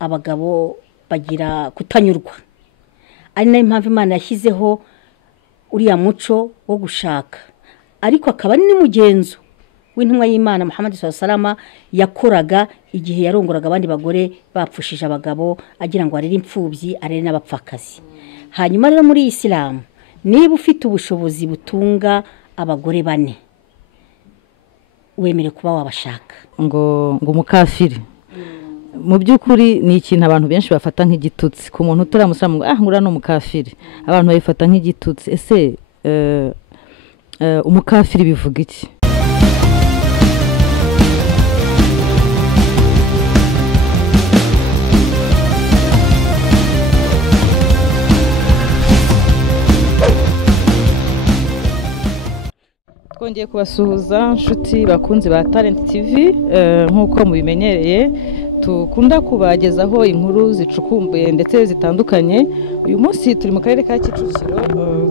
abagabo bagira kutanyurwa, ari nayo mpamvu Imana yashyizeho uriya muco wo gushaka, ariko akaba ari n'umugenzo w'intumwa y'Imana Muhammad sallallahu yakoraga igihe yarongoraga abandi bagore bapfushije abagabo agira ngo arere imfubyi arere n'abapfakazi. Hanyuma rero muri Islam niba ufite ubushobozi butunga abagore 4 wemere kuba wabashaka ngo umukafiri. Mu by'ukuri ni ikintu abantu benshi bafata nk'igitutsi ku muntu utaramusiramu ngo ngura no mukafiri, abantu babifata nk'igitutsi. Ese umukafiri bivuga iki? Twongeye kubasuhuza nshuti bakunzi ba Talent TV, nk'uko mubimenyereye tukunda kubagezaho inkuru zicukumbuye ndetse zitandukanye. Uyu munsi turi mu karere ka Kicukiro,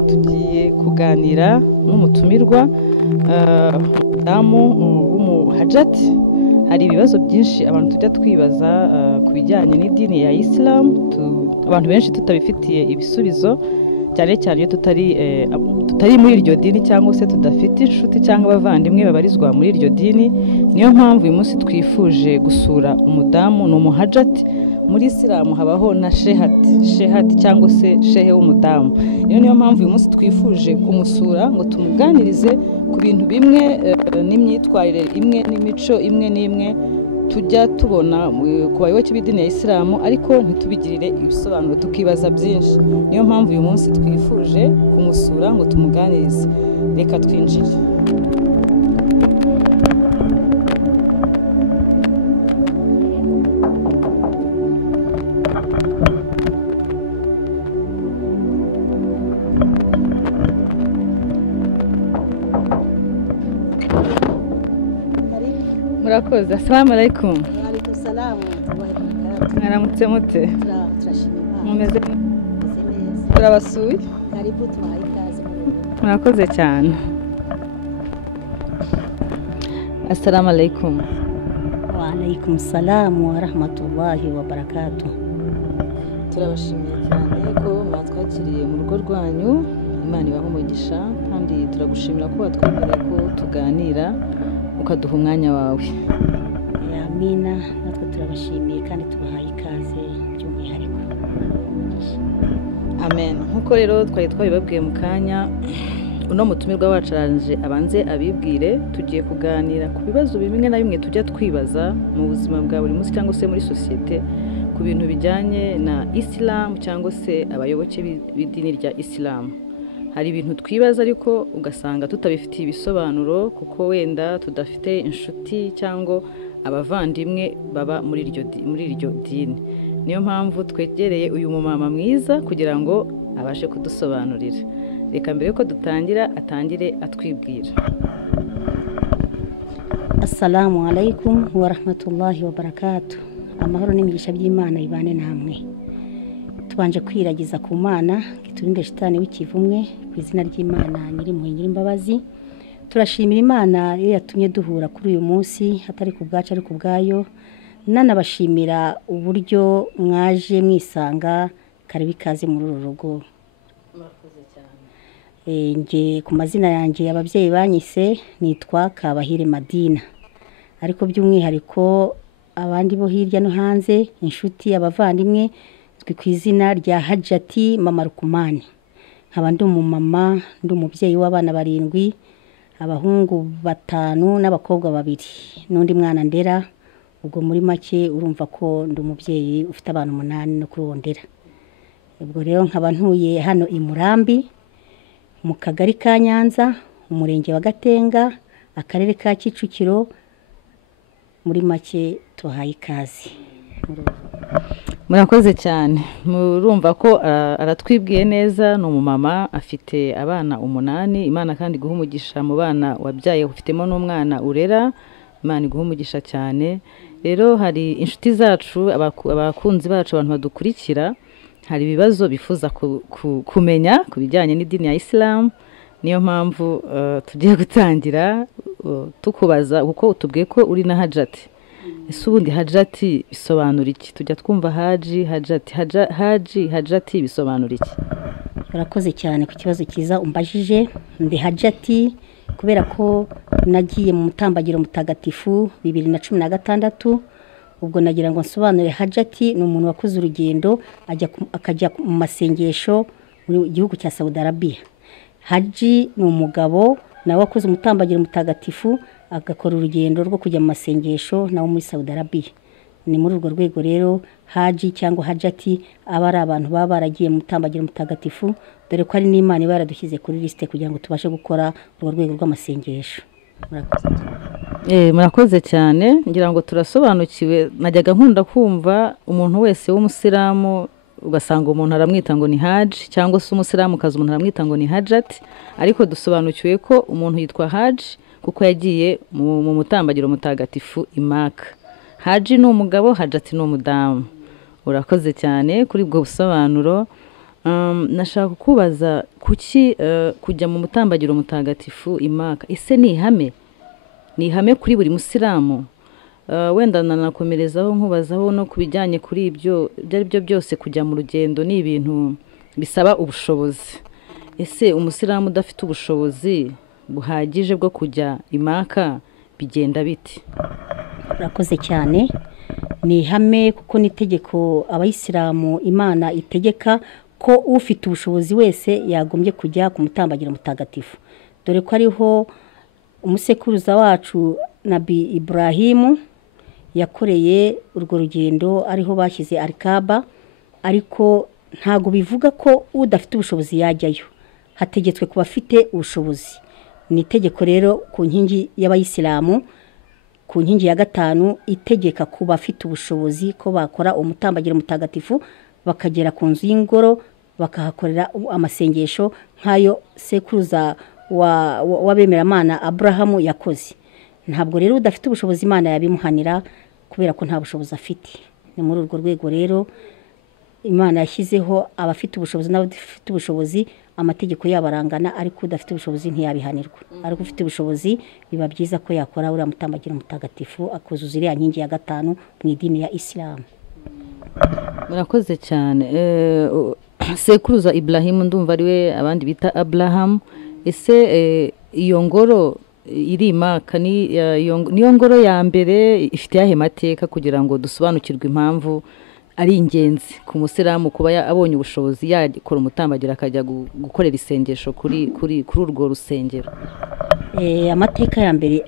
tugiye kuganira n'umutumirwa damu umu-Hadjati. Hari ibibazo byinshi abantu tujya twibaza ku bijyanye n'idini ya Islam, abantu benshi tutabifitiye ibisubizo, cyane cyane iyo tutari muri iryo dini cyangwa se tudafite inshuti cyangwa abavandimwe babarizwa muri iryo dini. Niyo mpamvu uyu munsi twifuje gusura umudamu n'umu-Hadjati. Muri Islam habaho na shehati cyangwa se shehe w'umudamu. Niyo mpamvu uyu munsi twifuje kumusura ngo tumuganirize ku bintu bimwe n'imyitwarire imwe n'imico imwe n'imwe tujya tubona ku bayoboke b'idini ya Islam, ariko ntitubigirire ibisobanuro, tukibaza byinshi. Niyo mpamvu uyu munsi twifuje kumusura ngo tumuganirize. Reka twinjire. Murakoze. Assalamu alaikum. Wa alaikum salam. Mwaramutse mute? Turashimira. Mumeze turabasuye. Karibu tubahaye ikaze. Murakoze cyane. Assalamu alaikum. Wa alaikum salam wa rahmatullahi wa barakatuh. Turabashimiye cyane ko mwatwakiriye mu rugo rwanyu. Imana ibahe umugisha, kandi turagushimira ko watwemereye ko tuganira ukaduha umwanya wawe. Amina. Natwe turabashimiye kandi tubahaye ikaze by'umwihariko. Amen. Nkuko rero twari twabibabwiye mu kanya, uno mutumirwa wacu aranje abanze abibwire. Tugiye kuganira ku bibazo bimwe na bimwe tujya twibaza mu buzima bwa buri munsi cyangwa se muri societe, ku bintu bijyanye na Islam cyangwa se abayoboke b'idini rya Islam. Hari ibintu twibaza ariko ugasanga tutabifitiye ibisobanuro kuko wenda tudafite inshuti cyangwa abavandimwe baba muri iryo dini. Niyo mpamvu twegereye uyu mumama mwiza kugira ngo abashe kudusobanurira. Reka mbere ko dutangira atangire atwibwira. Assalamu alaikum wa rahmatullahi wa barakatuh. Amahoro n'imigisha by'Imana ibane namwe. Tubanje kwiragiza ku Mana giturinde shitani w'ikivumwe ku izina ry'Imana Nyirimpuhwe Nyirimbabazi. Turashimira Imana iyo yatumye duhura kuri uyu munsi, atari ku bwacu ari ku bwayo. Nanabashimira uburyo mwaje mwisanga karibu ikaze muri uru rugo. Murakoze cyane. Nge ku mazina yanjye ababyeyi banyise nitwa Hadjati Madina, ariko by'umwihariko abandi bo hirya no hanze, inshuti abavandimwe, twe ku izina rya Hadjati Mama Rukumani. Nkaba ndi umumama, ndi umubyeyi w'abana 7, abahungu 5 n'abakobwa 2 n'undi mwana ndera. Ubwo muri make urumva ko ndi umubyeyi ufite abantu 8 no kurondera. Ubwo rero nkaba ntuye hano i Murambi mu kagari ka Nyanza, umurenge wa Gatenga, akarere ka Kicukiro. Muri make tuhaye ikaze. Murakoze cyane. Murumva ko aratwibwiye neza. Ni umumama afite abana 8. Imana kandi guha umugisha mu bana wabyaye, ufitemo n'umwana urera. Imana iguha umugisha cyane. Rero hari inshuti zacu, abakunzi bacu, abantu badukurikira, hari ibibazo bifuza kumenya ku bijyanye n'idini ya Islam. Niyo mpamvu tugiye gutangira tukubaza kuko utubwiye ko uri na Hadjati. ese ubundi Hadjati bisobanura iki? Tujya twumva Haji, Hadjati, Hadjati bisobanura iki? urakoze cyane ku kibazo cyiza umbajije. Ndi Hadjati kubera ko nagiye mu mutambagiro mutagatifu 2016. ubwo nagira ngo nsobanure Hadjati ni umuntu wakoze urugendo akajya mu masengesho mu gihugu cya Saudi Arabia. Haji ni umugabo nawe wakoze umutambagiro mutagatifu agakora urugendo rwo kujya mu masengesho nawe muri Saudi Arabia. Ni muri urwo rwego rero Haji cyangwa Hadjati aba ari abantu baba baragiye mu mutambagiro mutagatifu, dore ko ari n'Imana iba yaradushyize kuri liste kugira ngo tubashe gukora urwo rwego rw'amasengesho. Murakoze cyane, ngira ngo turasobanukiwe. Najyaga nkunda kumva umuntu wese w'umusilamu ugasanga umuntu aramwita ngo ni Haji, cyangwa se umusilamu kaza umuntu aramwita ngo ni Hadjati, ariko dusobanukiwe ko umuntu yitwa Haji kuko yagiye mu mutambagiro mutagatifu i Maka. Haji ni umugabo, Hadjati ni umudamu. Urakoze cyane kuri ubwo busobanuro. Nashaka kubaza kuki kujya mu mutambagiro mutagatifu i Maka ese ni ihame kuri buri musilamu? Wenda nanakomerezaho nkubazaho no kubijyanye kuri ibyo byo byose kujya mu rugendo ni ibintu bisaba ubushobozi. Ese umusilamu udafite ubushobozi buhagije bwo kujya i Maka bigenda biti? Urakoze cyane. Ni ihame kuko n'itegeko abayisilamu Imana itegeka ko ufite ubushobozi wese yagombye kujya ku mutambagiro mutagatifu, dore ko ariho umusekuruza wacu Nabi Ibrahimu yakoreye urwo rugendo, ariho bashyize Al-Kaaba. Ariko ntago bivuga ko udafite ubushobozi yajyayo, hategetswe kuba afite ubushobozi. Ni itegeko rero ku nkingi y'abayisilamu, ku nkingi ya 5 itegeka kuba afite ubushobozi ko bakora umutambagiro mutagatifu bakagera ku nzu y'ingoro bakahakorera amasengesho nk'ayo sekuruza w'abemeramana Abrahamu yakoze. Ntabwo rero udafite ubushobozi Imana yabimuhanira kubera ko nta bushobozi afite. Ni muri urwo rwego rero Imana yashyizeho abafite ubushobozi n'abadafite ubushobozi, amategeko yabarangana, ariko udafite ubushobozi ntiyabihanirwa. Ariko ufite ubushobozi biba byiza ko yakora uriya mutambagiro mutagatifu akuzuza iriya nkingi ya 5 mu idini ya Islam. Murakoze cyane. Sekuruza Ibrahimu ndumva ariwe abandi bita Abraham. Ese iyo ngoro iri Maka niyo ngoro ya mbere ifite yahe mateka kugira ngo dusobanukirwe impamvu ari ingenzi ku musilamu kuba abonye ubushobozi yakora umutambagiro akajya gukorera isengesho kuri urwo rusengero? Amateka ya mbere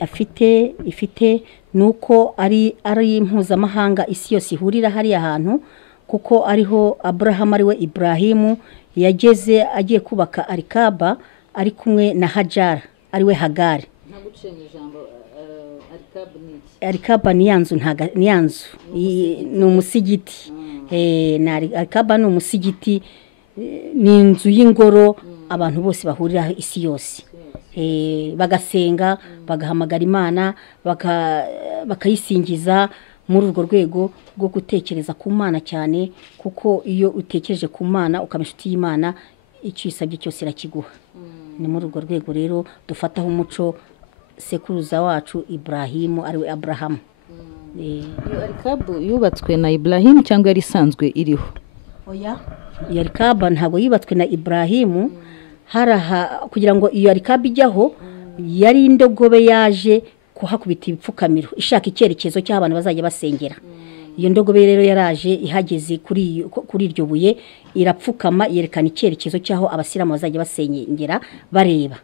ifite nuko ari impuzamahanga isi yose ihurira hariya hantu, kuko ariho Abraham ariwe Ibrahimu yageze agiye kubaka Al-Kaaba ari kumwe na Hajara ariwe Hagari. Al-Kaaba ni yanzu ni umusigiti. Al-Kaaba ni umusigiti, ni inzu y'ingoro abantu bose bahurira isi yose, bagasenga bagahamagara Imana bakayisingiza muri urwo rwego rwo gutekereza ku Mana cyane, kuko iyo utekereje ku Mana ukaba inshuti y'Imana icyo isabye cyose irakiguha. Ni muri urwo rwego rero dufataho umuco sekuruza wacu Ibrahimu ariwe Abraham. Al-Kaaba yubatswe na Ibrahimu cyangwa yari isanzwe iriho? Oya, iyo Al-Kaaba ntabwo yubatswe na Ibrahimu. Kugira ngo iyo Al-Kaaba ijyaho yari indogobe yaje kuhakubita ibipfukamiro ishaka icyerekezo cy'aho abantu bazajya basengera. Iyo ndogobe rero yaraje ihageze kuri iryo buye irapfukama yerekana icyerekezo cy'aho abasilamu bazajya basengera bareba.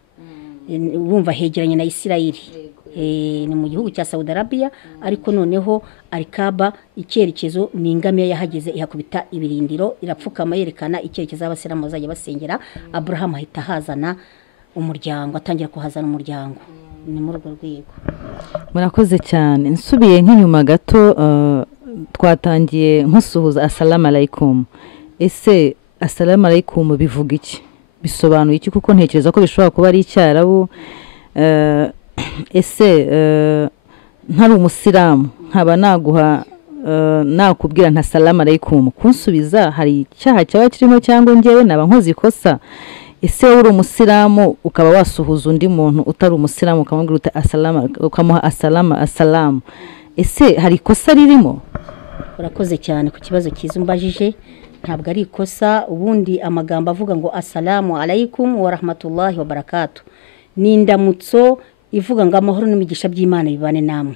Urumva hegeranye na Isirayeli. Ni mu gihugu cya Saudi Arabia, ariko noneho Al-Kaaba icyerekezo ni ingamiya yahageze ihakubita ibirindiro irapfukama yerekana icyerekezo abasilamu bazajya basengera. Abraham ahita hazana umuryango, atangira kuhazana umuryango. Ni muri urwo rwego. Murakoze cyane. Nsubiye nk'inyuma gato, twatangiye nkusuhuza assalamu alaikum. Ese assalamu alaikum bivuga iki? Bisobanuye iki? Kuko ntekereza ko bishobora kuba ari icyarabu. Ese ntari umusilamu nkaba naguha nakubwira nta salamu alaikum, kunsubiza hari icyaha cyaba kirimo cyangwa ngewe naba nkoze ikosa? Ese uri umusilamu ukaba wasuhuza undi muntu utari umusilamu ukamubwira uti assalamu, ukamuha assalamu, ese hari ikosa ririmo? urakoze cyane ku kibazo cyiza umbajije. Ntabwo ari ikosa. Ubundi amagambo avuga ngo assalamu alaikum wa rahmatullahi wa barakatuh ni indamutso ivuga ngo amahoro n'imigisha by'Imana bibane namwe.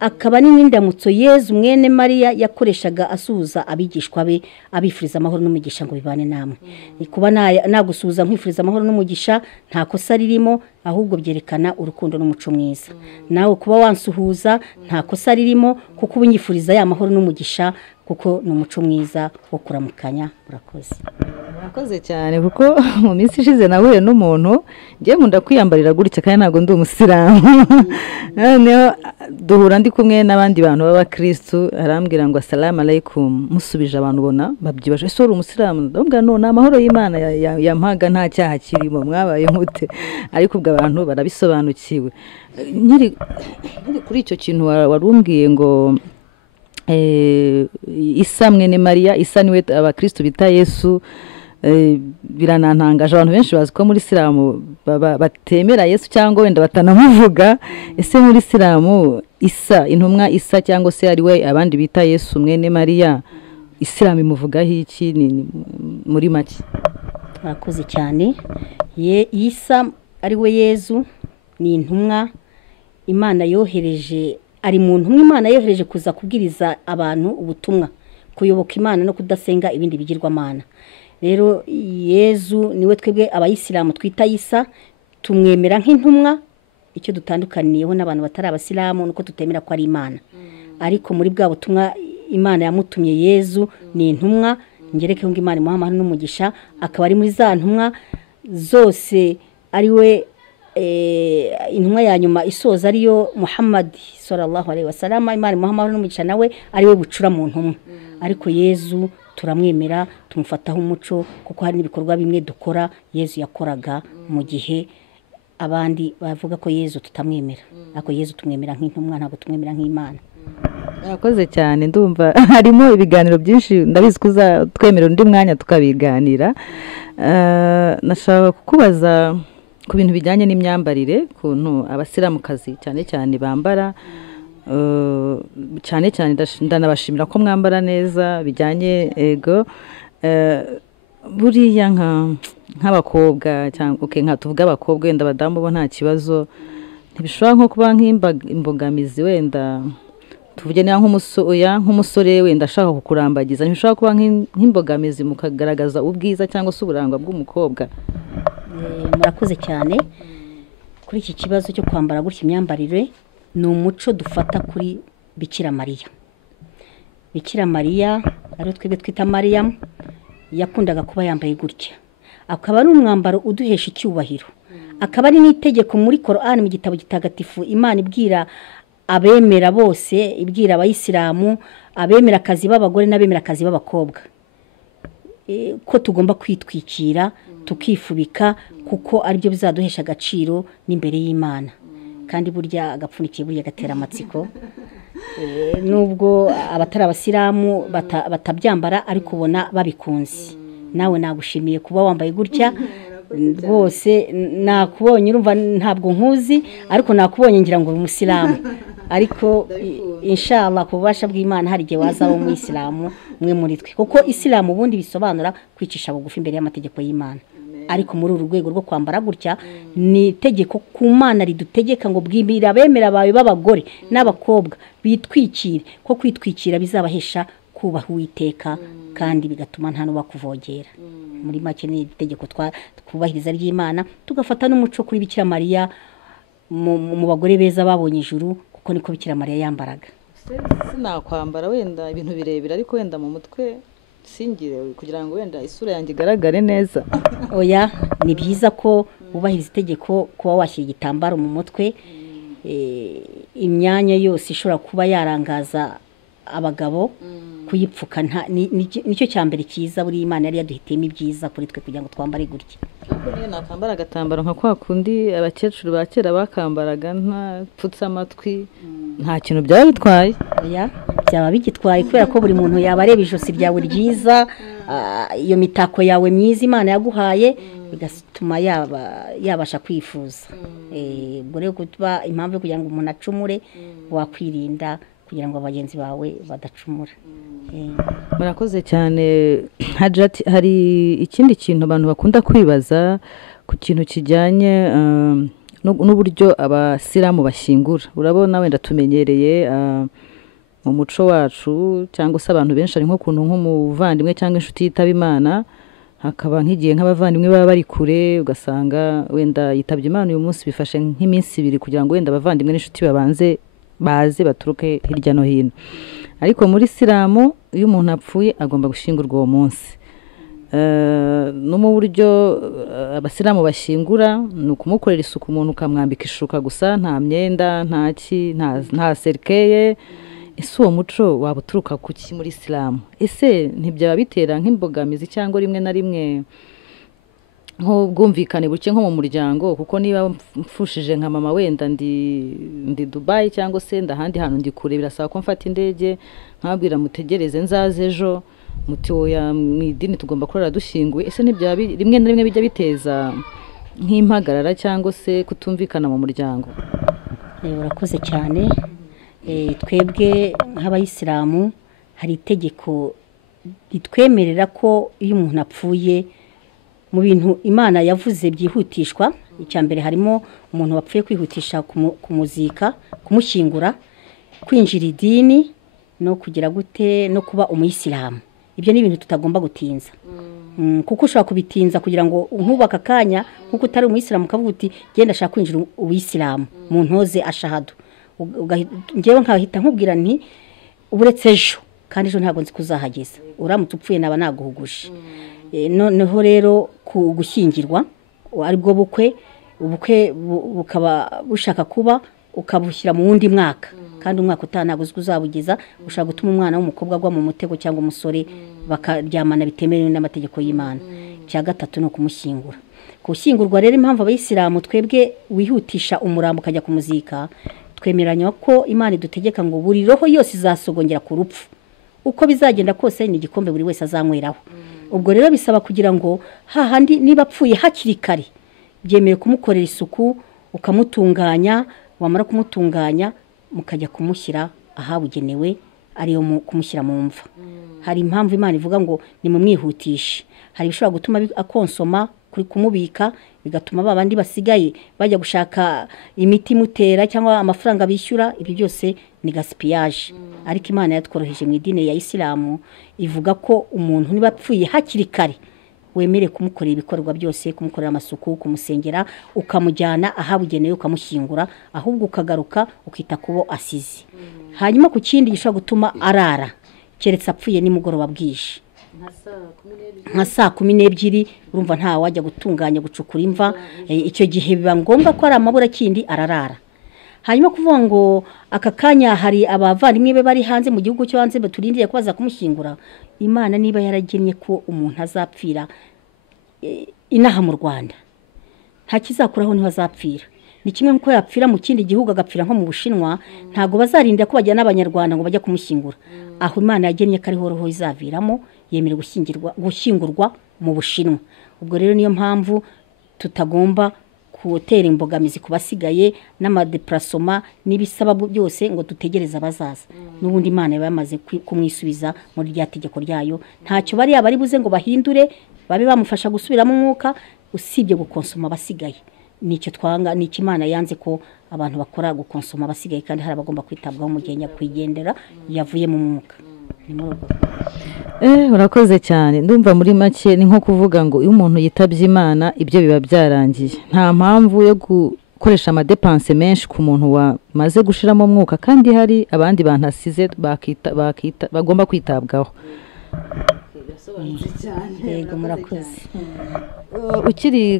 Akaba ni n'indamutso Yezu mwene Mariya yakoreshaga asuhuza abigishwa be abifuriza amahoro n'umugisha ngo bibane namwe. Kuba nagusuhuza nkwifuriza amahoro n'umugisha nta kosa ririmo, ahubwo byerekana urukundo n'umuco mwiza. Nawe kuba wansuhuza nta kosa ririmo, kuko ubunyifuriza ya mahoro n'umugisha, kuko ni umuco mwiza wo kuramukanya. Urakoze. Murakoze cyane, kuko mu minsi ishize nahuye n'umuntu ngiye nkunda kwiyambarira gutya kandi ntabwo ndi umusiramu. Noneho duhura ndi kumwe n'abandi bantu b'abakristo, arambwira ngo assalamu alaikum. Musubije abantu ubona babyibashe, ese uri umusiramu? Ndabwira no, amahoro y'Imana yampaga nta cyaha kirimo, mwabaye nkute. Ariko ubwo abantu barabisobanukiwe. Nyiri kuri icyo kintu warumbwiye ngo Isa mwene Mariya, Isa niwe abakristo bita Yesu, biranantangaje. Abantu benshi bazi ko muri Islamu batemera Yesu cyangwa wenda batanamuvuga. Ese muri Islamu Isa, intumwa Isa cyangwa se ari we abandi bita Yesu mwene Mariya, Islamu imuvugaho iki muri make? Urakoze cyane. Isa ari we Yezu ni intumwa Imana yohereje, ari mu ntumwa Imana yohereje kuza kubwiriza abantu ubutumwa, kuyoboka Imana no kudasenga ibindi bigirwamana. Rero Yezu niwe twebwe abayisilamu twita Isa, tumwemera nk'intumwa. Icyo dutandukaniyeho n'abantu batari abasilamu nuko tutemera ko ari Imana. Ariko muri bwa butumwa Imana yamutumye Yezu ni intumwa. Ngereke ngo Imana imuha amahoro n'umugisha, akaba ari muri za ntumwa zose ari we intumwa ya nyuma isoza ariyo Muhammad sallallahu alaihi wasallam. Imana imuha amahoro n'umugisha, nawe ari we bucura mu ntumwa. Ariko Yezu turamwemera, tumufataho umuco, kuko hari n'ibikorwa bimwe dukora Yezu yakoraga mu gihe abandi bavuga ko Yezu tutamwemera. Ariko Yezu tumwemera nk'intumwa, ntabwo tumwemera nk'Imana. Murakoze cyane. Ndumva harimo ibiganiro byinshi, ndabizi kuza twemera undi mwanya tukabiganira. Nashaka kukubaza ku bintu bijyanye n'imyambarire, kuntu abasiramukazi cyane cyane bambara. Cyane cyane ndanabashimira ko mwambara neza bijyanye ego. Buriya nk'abakobwa cyangwa nka tuvuga abakobwa wenda abadamu bo nta kibazo, ntibishobora nko kuba nk'imbogamizi wenda tuvuge niba nk'umusore wenda ashaka kukurambagiza, ntibishobora kuba nk'imbogamizi mukagaragaza ubwiza cyangwa se uburanga bw'umukobwa? Murakoze cyane kuri iki kibazo cyo kwambara gutya imyambarire. Ni umuco dufata kuri Bikira Mariya. Bikira Mariya ari twebwe twita Mariya, yakundaga kuba yambaye gutya. Akaba ari umwambaro uduhesha icyubahiro, akaba ari n'itegeko muri Qur'an mu gitabo gitagatifu Imana ibwira abemera bose, ibwira abayisilamu, abemera akazi b'abagore n'abemera akazi b'abakobwa, ko tugomba kwitwikira tukifubika, kuko aribyo bizaduhesha agaciro n'imbere y'Imana. Kandi burya agapfunikiye burya gatera amatsiko. Nubwo abatari abasilamu batabyambara, ariko ubona babikunze. Nawe nagushimiye kuba wambaye gutya rwose. Nakubonye urumva ntabwo nkuzi, ariko nakubonye ngira ngo uri umusilamu. Ariko inshallah ku bubasha bw'Imana hari igihe wazaba umuyisilamu umwe muri twe, kuko isilamu ubundi bisobanura kwicisha bugufi imbere y'amategeko y'Imana. Ariko muri uru rwego rwo kwambara gutya ni itegeko ku Mana ridutegeka ngo bwibira abemera bawe b'abagore n'abakobwa bitwikire, ko kwitwikira bizabahesha kubaha Uwiteka kandi bigatuma nta n'ubakuvogera. Muri make ni itegeko twubahiriza ry'Imana, tugafata n'umuco kuri Bikira Mariya mu bagore beza babonye ijuru, kuko niko Bikira Mariya yambaraga. Sinakwambara wenda ibintu birebire, ariko wenda mu mutwe singire kugira ngo wenda isura yanjye igaragare neza. Oya, ni byiza ko ubahiriza itegeko kuba washyira igitambaro mu mutwe. Imyanya yose ishobora kuba yarangaza abagabo kuyipfuka nicyo cyambere cyiza. Buri Imana yari yaduhitiyemo ibyiza kuri twe kugira ngo twambare gutya. Niyo nakambara agatambaro nka kwa kundi abakecuru ba kera bakambaraga ntapfutse amatwi, nta kintu byaba bitwaye. Oya, byaba bigitwaye, kubera ko buri muntu yaba areba ijosi ryawe ryiza, iyo mitako yawe myiza Imana yaguhaye, bigatuma yabasha kwifuza. Ubwo rero kuba impamvu kugira ngo umuntu acumure, wakwirinda kugira ngo abagenzi bawe badacumura. murakoze cyane. Hadjati, hari ikindi kintu abantu bakunda kwibaza ku kintu kijyanye n'uburyo abasilamu bashyingura. Urabona wenda tumenyereye mu muco wacu cyangwa se abantu benshi ari nk'ukuntu nk'umuvandimwe cyangwa inshuti yitaba Imana, hakaba nk'igihe nk'abavandimwe baba bari kure ugasanga wenda yitabye Imana uyu munsi, bifashe nk'iminsi 2 kugira ngo wenda abavandimwe n'inshuti baze baturuke hirya no hino. Ariko muri Isilamu iyo umuntu apfuye agomba gushyingurwa uwo munsi. No mu buryo abasilamu bashyingura ni ukumukorera isuku, umuntu ukamwambika ishuka gusa, nta myenda, nta serikeye. Ese uwo muco waba uturuka ku ki muri Isilamu? Ese ntibyaba bitera nk'imbogamizi cyangwa rimwe na rimwe nk'ubwumvikane buke nko mu muryango? Kuko niba mfushije nka mama wenda ndi Dubai cyangwa se ndahandi hantu ndi kure, birasaba ko mfata indege nkabwira mutegereze nzaze ejo, muti oya mu idini tugomba kurara dushyinguye. Ese ntibyaba rimwe na rimwe bijya biteza nk'impagarara cyangwa se kutumvikana mu muryango? Urakoze cyane. Twebwe nk'abayisilamu hari itegeko ritwemerera ko iyo umuntu apfuye mu bintu Imana yavuze byihutishwa, icyambere harimo umuntu wapfuye kwihutisha kumuzika, kumushyingura, kwinjira idini no kugira gute no kuba umu-Islam. Ibyo ni ibintu tutagomba gutinza. Kuko ushobora kubitinza kugira ngo nkubaka kanya nkuko utari umu-Islam ukavuga uti genda shaka kwinjira ubu-Islam mu ntoze ashahadu, ngewe nkahita nkubwira nti uburetse ejo, kandi ejo ntabwo nzi kuzahageza, uramutse upfuye naba naguhuguje. Noneho rero gushyingirwa ari bwo ubukwe bukaba bushaka kuba ukabushyira mu wundi mwaka, kandi umwaka utanago uzabugeza, ushaka gutuma umwana w'umukobwa agwa mu mutego cyangwa umusore bakaryamana bitemewe n'amategeko y'Imana. Cya gatatu no kumushyingura. Gushyingurwa rero impamvu abayisilamu twebwe wihutisha umurambo ukajya kumuzika, twemeranya ko Imana idutegeka ngo buri roho yose izasogongera ku rupfu, uko bizagenda kose ni igikombe buri wese azanyweraho. Ubwo rero bisaba kugira ngo hahandi niba apfuye hakiri kare byemeye kumukorera isuku, ukamutunganya, wamara kumutunganya mukajya kumushyira ahabugenewe, ariyo kumushyira mu mva. Hari impamvu Imana ivuga ngo ni mu mwihutishe. Hari bishobora gutuma akonsoma kuri kumubika, bigatuma babandi basigaye bajya gushaka imiti mutera cyangwa amafaranga bishyura. Ibi byose ni gaspillage. Ariko Imana yatworoheje mu idini ya Isilamu ivuga ko umuntu niba apfuye hakiri kare wemere kumukorera ibikorwa byose, kumukorera amasuku, kumusengera, ukamujyana ahabugenewe, ukamushyingura, ahubwo ukagaruka ukita kubo asize. Hanyuma ku kindi gishobora gutuma arara keretse apfuye nimugoroba bwije nka saa 12, urumva nta wajya gutunganya gucukura imva. Icyo gihe biba ngombwa ko ari amabura kindi ararara. Hanyuma kuvuga ngo aka kanya hari abavandimwe be bari hanze mu gihugu cyo hanze baturindiriye kubaza kumushyingura, Imana niba yaragennye ko umuntu azapfira inaha mu Rwanda, nta kizakuraho niho azapfira. Ni kimwe nko yapfira mu kindi gihugu, agapfira nko mu Bushinwa, ntago bazarinda ko bajya n'abanyarwanda ngo bajya kumushyingura. Aho Imana yagennye ko ariho roho izaviramo, yemera gushyingurwa mu Bushinwa. Ubwo rero niyo mpamvu tutagomba gutera imbogamizi ku basigaye n'amadeprasoma n'ibisaba byose ngo dutegereze abazaza. N'ubundi Imana yamaze kumwisubiza muri rya tegeko ryayo. Ntacyo bari abari buze ngo bahindure babe bamufasha gusubiramo umwuka, usibye gukonsoma abasigaye. Nicyo twanga, nicyo Imana yanze ko abantu bakora gukonsoma abasigaye, kandi hari abagomba kwitabwaho mu gihe nyakwigendera yavuye mu mwuka. Urakoze cyane. Ndumva muri make ni nko kuvuga ngo iyo umuntu yitabye Imana ibyo biba byarangiye, nta mpamvu yo gukoresha amadepanse menshi ku muntu wamaze gushiramo umwuka, kandi hari abandi bantu asize bagomba kwitabwaho. Yego, murakoze.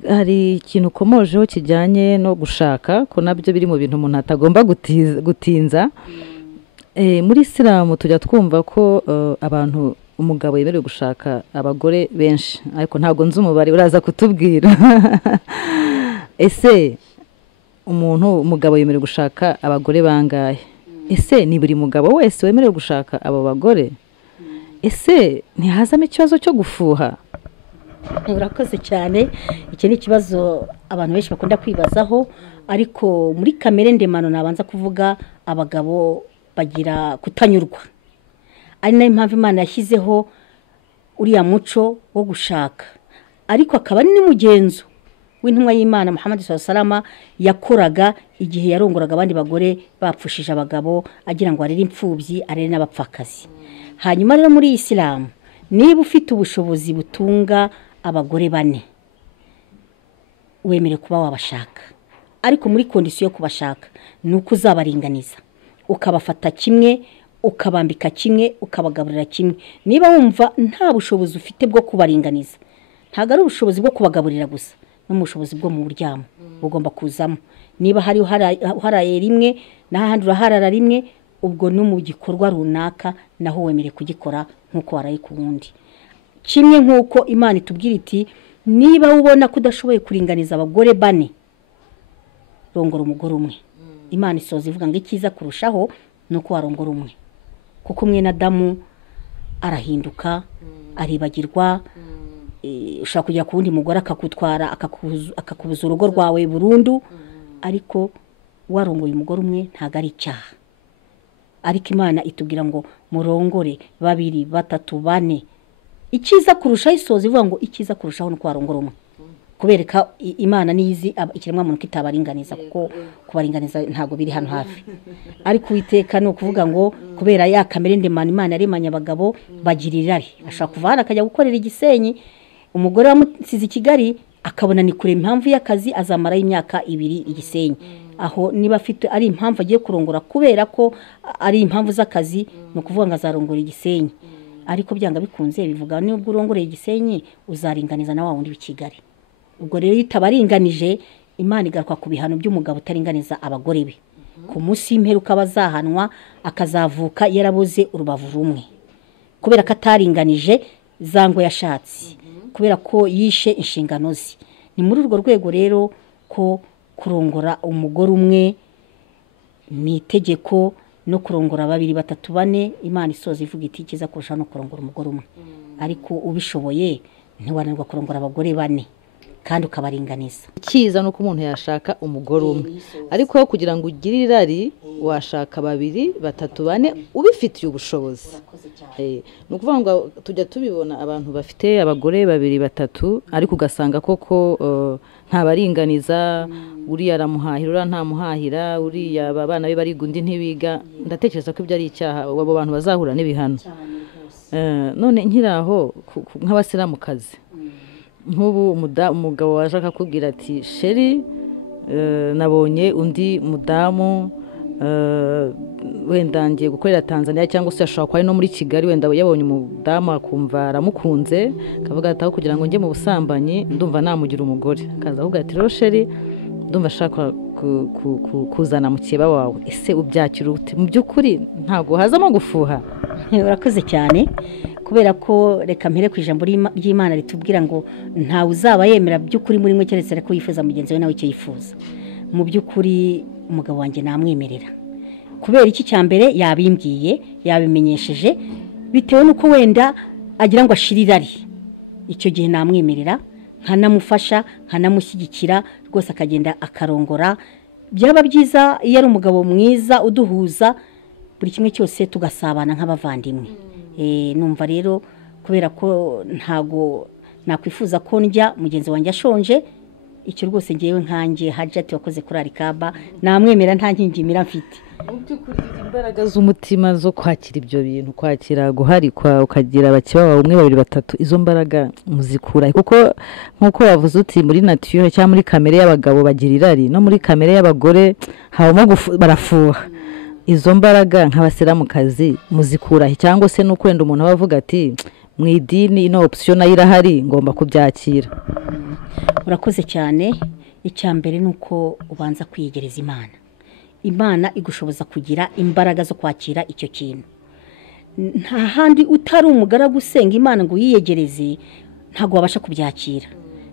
Hari ikintu ukomojeho kijyanye no gushaka, ko nabyo biri mu bintu umuntu atagomba gutinza. Muri Isilamu tujya twumva ko abantu umugabo yemerewe gushaka abagore benshi, ariko ntabwo nzi umubare, uraza kutubwira. Ese umugabo yemerewe gushaka abagore bangahe? Ese ni buri mugabo wese wemerewe gushaka abo bagore? Ese ntihazamo ikibazo cyo gufuha? Urakoze cyane. Iki ni ikibazo abantu benshi bakunda kwibazaho, ariko muri kamere ndemano nabanza kuvuga abagabo bagira kutanyurwa. Ari nayo mpamvu Imana yashyizeho uriya muco wo gushaka, ariko akaba ari n'umugenzo w'intumwa y'Imana Muhammad sallallahu yakoraga igihe yarongoraga abandi bagore bapfushije abagabo, agira ngo arere imfubyi arere n'abapfakazi. Hanyuma rero muri Islam, niba ufite ubushobozi butunga abagore 4, wemere kuba wabashaka, ariko muri kondisiyo yo kubashaka nuko uzabaringaniza, ukabafata kimwe, ukabambika kimwe, ukabagaburira kimwe. Niba wumva nta bushobozi ufite bwo kubaringaniza, ntago ari ubushobozi bwo kubagaburira gusa, no mu bushobozi bwo mu buryamo bugomba kuzamo. Niba hari uharaye rimwe n'ahandi uraharara rimwe, ubwo no mu gikorwa runaka naho wemere kugikora nkuko waraye ku wundi. Kimwe nkuko Imana itubwira iti, niba ubona kudashoboye kuringaniza abagore 4, rongora umugore umwe. Imana isoza ivuga ngo ikiza kurushaho nuko warongora umwe, kuko umwe na Adamu arahinduka, aribagirwa. Ushaka kujya ku wundi mugore akakutwara, akakubuza urugo rwawe burundu, ariko warongoye umugore umwe ntago ari icyaha. Ariko Imana itubwira ngo murongore 2, 3, 4. Ikiza kurushaho isoza ivuga ngo ikiza kurushaho nuko warongora umwe, kubereka Imana nizi ikiremwa muntu kitabaringaniza, kuko kubaringaniza ntago biri hano hafi. Ariko Uwiteka no kuvuga ngo kubera ya kamere ndemana Imana yaremanye abagabo bagira irari, ashaka kuvana akajya gukorera Igisenyi. Umugore wamusize Kigali akabona ni kure impamvu y'akazi, azamara imyaka 2 Igisenyi. Aho niba afite ari impamvu agiye kurongora kubera ko ari impamvu z'akazi, no kuvuga ngo azarongora Igisenyi. Ariko byanga bikunze bivuga nubwo urongoreye Igisenyi uzaringaniza na wa wundi w'Kigali. Ubwo rero itabaringanije, Imana igaruka ku bihano by'umugabo utaringaniza abagore be. Ku munsi w'imperuka bazahanwa, akazavuka yarabuze urubavu rumwe, kubera ko ataringanije zango yashatse, kubera ko yishe inshingano ze. Ni muri urwo rwego rero ko kurongora umugore umwe ni itegeko, no kurongora 2, 3, 4. Imana isoza ivuga iti kiza kurusha no kurongora umugore umwe. Ariko ubishoboye ntiwananirwa kurongora abagore 4 kandi ukabaringaniza. Kiza nuko umuntu yashaka umugore umwe, ariko kugira ngo ugire irari washaka 2, 3, 4 ubifitiye ubushobozi. Nukuvuga ngo tujya tubibona abantu bafite abagore 2, 3, ariko ugasanga koko ntabaringaniza, uriya aramuhahira, uriya ntamuhahira, uriya abana be bari gundi ntibiga. Ndatekereza ko ibyo ari icyaha, abo bantu bazahura n'ibihano. None nkiraho nk'abasiramukazi, nk'ubu umugabo waje akakubwira ati sheri, nabonye undi mudamu wenda ngiye gukorera Tanzania, cyangwa se ashaka kwari no muri Kigali, wenda yabonye umudamu akumva aramukunze, akavuga ati aho kugira ngo njye mu busambanyi ndumva namugira umugore, akaza avuga ati rero sheri, ndumva ashaka kuzana mukeba wawe. Ese ubyakira ute? Mu by'ukuri ntago hazamo gufuha. Urakoze cyane, kubera ko reka mpere ku ijambo ry'Imana ritubwira ngo nta uzaba yemera by'ukuri muri mwe keretse ko yifuza mugenzi we nawe icyo yifuza. Mu by'ukuri umugabo wanjye namwemerera, kubera iki cyambere yabimbwiye, yabimenyesheje, bitewe nuko wenda agira ngo ashire irari. Icyo gihe namwemerera, nkanamufasha, nkanamushyigikira rwose, akagenda akarongora. Byaba byiza iyo ari umugabo mwiza uduhuza buri kimwe cyose tugasabana nk'abavandimwe. Numva rero kubera ko ntago nakwifuza ko ndya mugenzi wanjye ashonje, icyo rwose ngewe nkanjye Hadjati wakoze kuri Arikaba namwemera nta nkingimira mfite. Mu by'ukuri imbaraga z'umutima zo kwakira ibyo bintu, kwakira guharikwa, ukagira abakiba bawe 1, 2, 3, izo mbaraga muzikura, kuko nkuko wavuze uti muri nature cyangwa muri kamere y'abagabo bagira irari, no muri kamere y'abagore habamo barafuha. Izo mbaraga nk'abasiramukazi muzikura cyangwa se no kwenda umuntu abavuga ati mu idini ino option nayo irahari ngomba kubyakira? Urakoze cyane. Icyambere nuko ubanza kwiyegereza Imana. Imana igushoboza kugira imbaraga zo kwakira icyo kintu. Nta handi utari umugaragu usenga Imana ngo yiyegereze ntago wabasha kubyakira.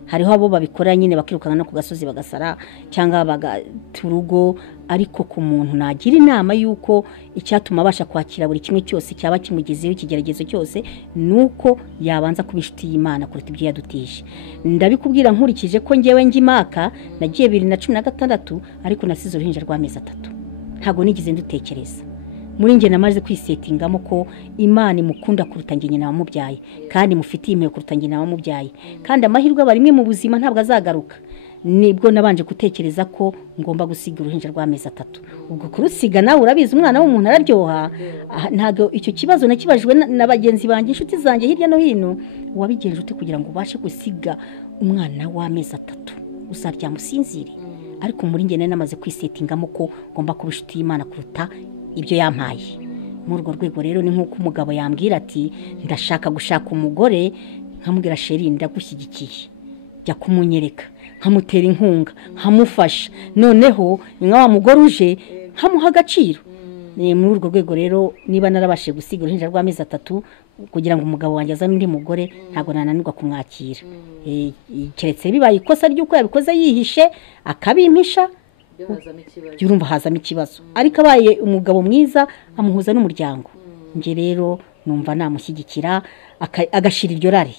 Hariho abo babikora nyine bakirukana no ku gasozi bagasara cyangwa bagaturugo, ariko ku muntu nagira inama yuko icyatuma abasha kwakira buri kimwe cyose cyaba kimugezeho ikigeragezo cyose nuko yabanza kubishitiye Imana kuruta ibyo yadutisha. Ndabikubwira nkurikije ko ngewe ngi Maka nagiye 2016, ariko nasize uruhinja rw'amezi 3. Ntago nigize ndutekereza. muri nge namaze kwisetingamo ko Imana imukunda kuruta nge nyina wamubyaye kandi mufitiye impuhwe kuruta nge nawe wamubyaye kandi amahirwe barimwe mu buzima ntabwo azagaruka nibwo nabanje gutekereza ko ngomba gusiga uruhinja rw'amezi 3 ubwo kurusiga nawe urabizi umwana w'umuntu araryoha ntago icyo kibazo nakibajwe na bagenzi banjye inshuti zanjye hirya no hino wabigenje ute kugira ngo ubashe gusiga umwana w'amezi 3 usarya musinzire ariko muri nge namaze kwisetingamo ko ngomba kuba inshuti y'Imana kuruta ibyo yampaye muri urwo rwego rero ni nk'uko umugabo yambwira ati ndashaka gushaka umugore nkamubwira sheri ndagushyigikiye jya kumunyereka nkamutera inkunga nkamufasha noneho nka wa mugore uje nkamuha agaciro muri urwo rwego rero niba narabashije gusiga uruhinja rw'amezi 3 kugira ngo umugabo wanjye azane undi mugore ntago nananirwa kumwakira keretse bibaye ikosa ry'uko yabikoze yihishe akabimpisha urumva hazamo ikibazo ariko abaye umugabo mwiza amuhuza n'umuryango nge rero numva namushyigikira agashira iryo rari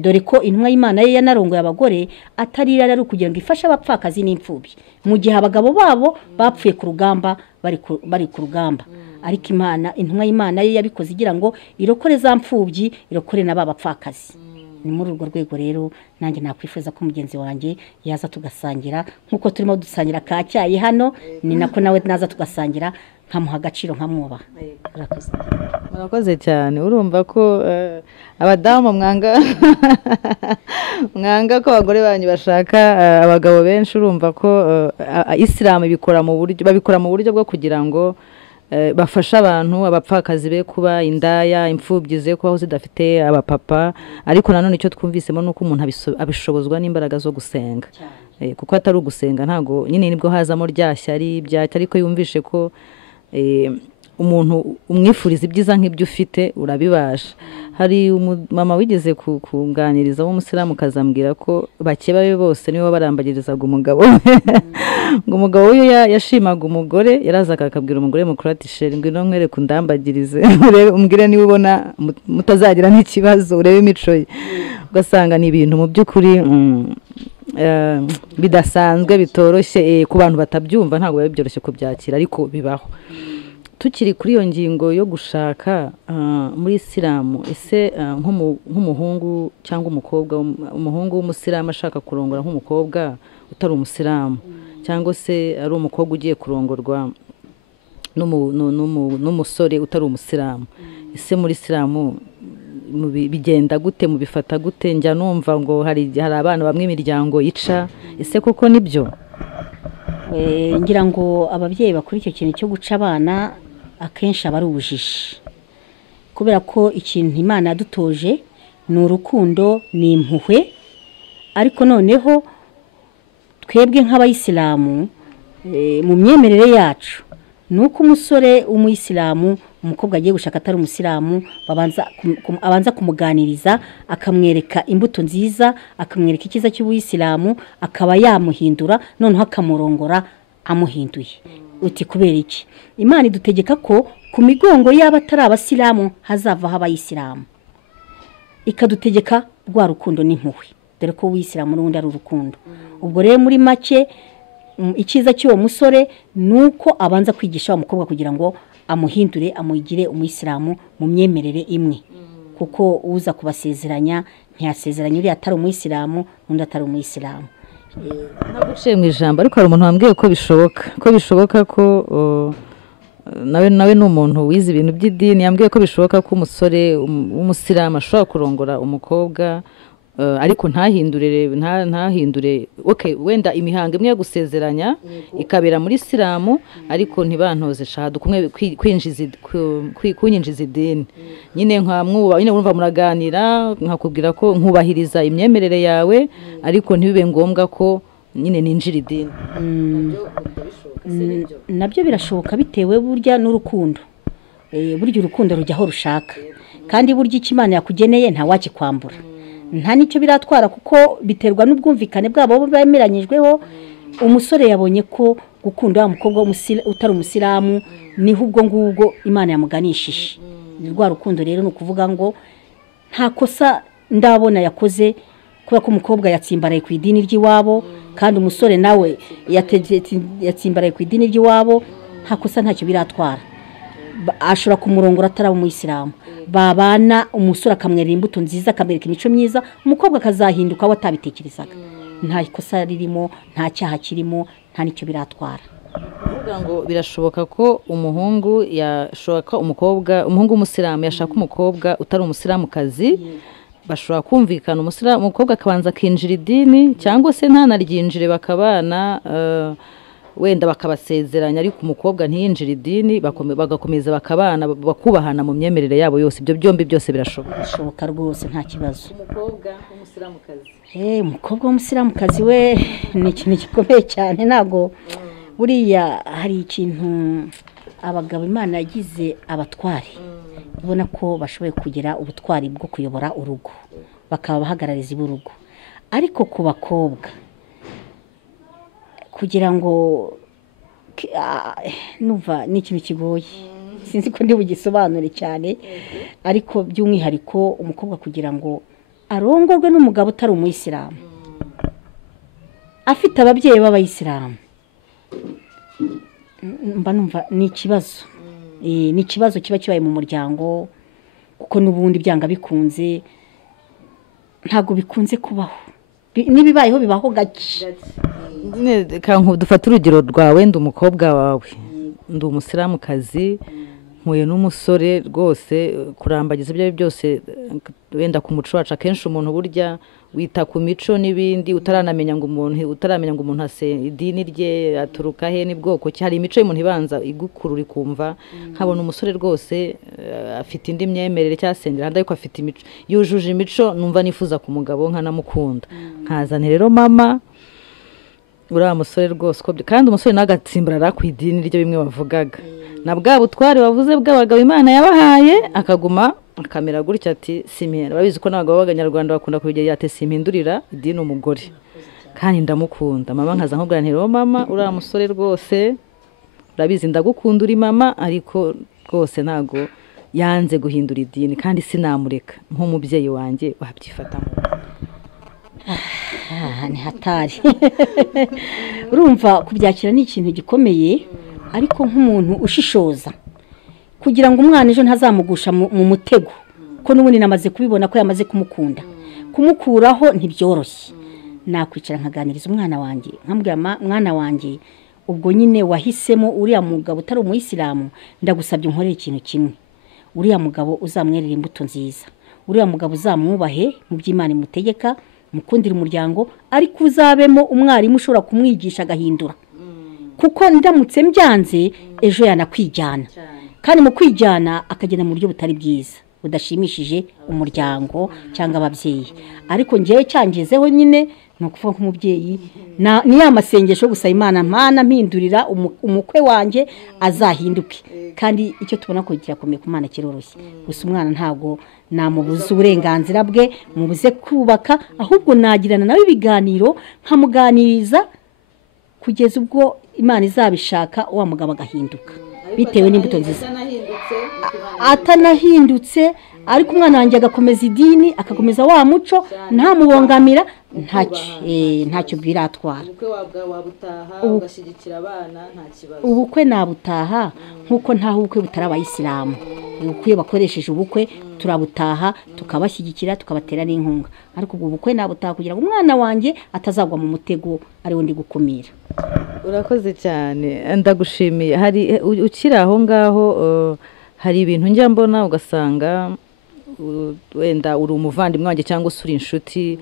dore ko intumwa y'Imana ye yanarongoye abagore atari irari kugira ngo ifashe abapfakazi n'imfubyi mu gihe abagabo babo bapfuye ku rugamba bari ku rugamba ariko Imana intumwa y'Imana ye yabikoze igira ngo irokore za mfubyi irokore na bapfakazi ni muri urwo rwego rero nanjye nakwifuza ko mugenzi wanjye yaza tugasangira nkuko turimo dusangira kacyaye hano ni nako nawe naza tugasangira nkamuha agaciro nkamwubaha murakoze cyane urumva ko abadamu mwanga ko abagore banyu bashaka abagabo benshi urumva ko Islam babikora mu buryo bwo kugira ngo bafasha abantu abapfakazi be kuba indaya imfubyi ze kubaho zidafite abapapa ariko nanone icyo twumvisemo nuko umuntu abishobozwa n'imbaraga zo gusenga kuko atari ugusenga ntago nyine nibwo hazamo ryashyari byacyo ariko yumvishe ko umuntu umwifuriza ibyiza nk'ibyo ufite urabibasha hari mama wigeze kunganiriza w'umu-Islam kazambwira ko bakeba be bose niwe barambagirizaga umugabo ngo umugabo we yashimaga umugore yarazaga akabwira umugore mukuru ati sheri ngwino nkwereke undambagirize umbwire niba ubona mutazagira n'ikibazo urebe imico ye ugasanga ni ibintu mu by'ukuri bidasanzwe bitoroshye ku bantu batabyumva ntabwo biba byoroshye kubyakira ariko bibaho tukiri kuri iyo ngingo yo gushaka muri Islam ese nk'umuhungu cyangwa umukobwa umuhungu w'umu-Islam ashaka kurongora nk'umukobwa utari umu-Islam cyangwa se ari umukobwa ugiye kurongorwa n'umusore utari umu-Islam ese muri Islam bigenda gute mubifata gute njya numva ngo hari abana bamwe imiryango yica ese koko nibyo ngira ngo ababyeyi bakora icyo kintu cyo guca abana akenshi aba ari ubujiji kubera ko ikintu Imana yadutoje ni urukundo ni impuhwe ariko noneho twebwe nk'abayisilamu mu myemerere yacu nuko umusore w'umuyisilamu umukobwa agiye gushaka atari umusilamu abanza kumuganiriza akamwereka imbuto nziza akamwereka ikiza cy'ubuyisilamu akaba yamuhindura noneho akamurongora amuhinduye uti kubera iki Imana idutegeka ko ku migongo y'aba atari abasilamu hazavaho abayisilamu ikadutegeka rwa rukundo n'impuhwe dore ko uwisilamu n'undi ari urukundo ubwo rero muri make ikiza cy'uwo musore nuko abanza kwigisha umukobwa kugira ngo amuhindure amugire umuyisilamu mu myemerere imwe kuko uza kubasezeranya ntiyasezeranya uri atari umuyisilamu n'undi atari umuyisilamu naguciye mu ijambo ariko hari umuntu wambwiye ko bishoboka ko nawe ni umuntu wize ibintu by'idini yambwiye ko bishoboka ko umusore w'umusilamu ashobora kurongora umukobwa ariko ntahindure wenda imihango imwe yo gusezeranya ikabera muri Islam ariko ntibantoze shahadu kumwe kunyinjiza idini nyine nyine urumva muraganira nkakubwira ko nkubahiriza imyemerere yawe ariko ntibibe ngombwa ko nyine ninjira idini nabyo birashoboka bitewe burya n'urukundo burya urukundo rujya aho rushaka kandi burya icyo Imana yakugeneye ntawakikwambura nta nicyo biratwara kuko biterwa n'ubwumvikane bwabo bemeranyijweho umusore yabonye ko gukunda wa mukobwa utari umusilamu niho ubwo ngubwo Imana yamuganishije rwa rukundo rero ni ukuvuga ngo nta kosa ndabona yakoze kuba ko umukobwa yatsimbaraye ku idini ry'iwabo kandi umusore nawe yatsimbaraye ku idini ry'iwabo nta kosa ntacyo biratwara ashobora kumurongora atari umu-Islam babana umusore akamwerera imbuto nziza akamwereka imico myiza umukobwa akazahinduka watabitekerezaga nta ikosa ririmo nta cyaha kirimo nta nicyo biratwara kuvuga ngo birashoboka ko umuhungu yashaka umukobwa umuhungu w'umusiramu yashaka umukobwa utari umusiramukazi bashobora kumvikana umukobwa akabanza akinjira idini cyangwa se ntanaryinjire bakabana wenda bakabasezeranya ariko umukobwa ntiyinjire idini bagakomeza bakabana bakubahana mu myemerere yabo yose ibyo byombi byose birashoboka rwose nta kibazo umukobwa w'umusiramukazi umukobwa w'umusiramukazi we ni ikintu gikomeye cyane ntabwo buriya hari ikintu abagabo Imana yagize abatwari ubona ko bashoboye kugira ubutwari bwo kuyobora urugo bakaba bahagarariza b'urugo ariko ku bakobwa kugira ngo numva ni ikintu kigoye sinzi ko ndi bugisobanure cyane ariko by'umwihariko umukobwa kugira ngo arongorwe n'umugabo utari umu-Islam afite ababyeyi b'abayisilamu mba numva ni ikibazo kiba kibaye mu muryango kuko n'ubundi byanga bikunze ntabwo bikunze kubaho n'ibibayeho bibaho gake dufata urugero rwawe ndi umukobwa wawe ndi umusiramukazi nkuye n'umusore rwose kurambagiza ibyo byose wenda ku muco wacu akenshi umuntu burya wita ku mico n'ibindi utaramenya ngo umuntu idini rye aturuka he n'ibwoko ki hari imico y'umuntu ibanza igukurura ikumva nkabona umusore rwose afite indi myemerere cyasengera ariko afite imico yujuje imico numva nifuza ku mugabo nkanamukunda nkazana rero mama uriya musore rwose kandi umusore n'agatsimbarara ku idini ryo bimwe bavugaga na bwa butware bavuze bw'abagabo Imana yabahaye akaguma akamera gutya ati simira babizi ko n'abagabo b'abanyarwanda bakunda kubigira ati simpindurira idini umugore kandi ndamukunda mama nkaza nkubwira nti rero mama uriya musore rwose urabizi ndagukunda uri mama ariko rwose ntago yanze guhindura idini kandi sinamureka nk'umubyeyi wanjye wabyifatamo ni hatari urumva kubyakira ni ikintu gikomeye ariko nk'umuntu ushishoza kugira ngo umwana ejo ntazamugusha mu mutego ko n'ubundi namaze kubibona ko yamaze kumukunda kumukuraho ntibyoroshye nakwicara nkaganiriza umwana wanjye nkambwira mwana wanjye ubwo nyine wahisemo uriya mugabo utari umu-Islam ndagusabye unkorere ikintu kimwe uriya mugabo uzamwerera imbuto nziza uriya mugabo uzamwubahe mu by'Imana imutegeka mukundira umuryango ariko uzabemo umwarimu ushobora kumwigisha agahindura kuko ndamutse mbyanze ejo yanakwijyana kandi mu kwijyana akagenda mu buryo butari bwiza budashimishije umuryango cyangwa ababyeyi ariko ngewe cyangezeho nyine no kuvuga nk'umubyeyi ni ya masengesho gusa Imana mpindurira umukwe wanjye azahinduke kandi icyo tubona ko kirakomeye ku Mana kiroroshye gusa umwana ntago namubuza uburenganzira bwe mubuze kubaka ahubwo nagirana nawe ibiganiro nkamuganiriza kugeza ubwo Imana izabishaka wa mugabo agahinduka bitewe n'imbuto nziza atanahindutse ariko umwana wanjye agakomeza idini akakomeza wa muco ntamuhongamira ntacyo biratwara ubukwe nabutaha nk'uko ntaho ubukwe butari abayisilamu ubukwe bakoresheje ubukwe turabutaha tukabashyigikira tukabatera n'inkunga ariko ubwo bukwe nabutaha kugira ngo umwana wanjye atazagwa mu mutego ari wundi gukumira. Urakoze cyane ndagushimiye hari ukiri aho ngaho hari ibintu njya mbona ugasanga wenda uri umuvandimwe wanjye cyangwa se uri inshuti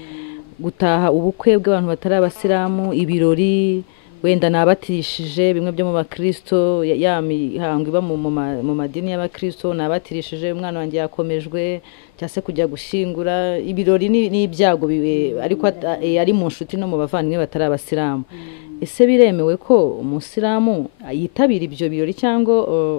gutaha ubukwe bw'abantu batari abasilamu ibirori wenda nabatirishije bimwe byo mu bakristo ya mihango iba mu madini y'abakristo nabatirishije umwana wanjye yakomejwe cyase kujya gushyingura ibirori n'ibyago ariko ari mu nshuti no mu bavandimwe batari abasilamu. Ese biremewe ko umusilamu yitabira ibyo birori cyangwa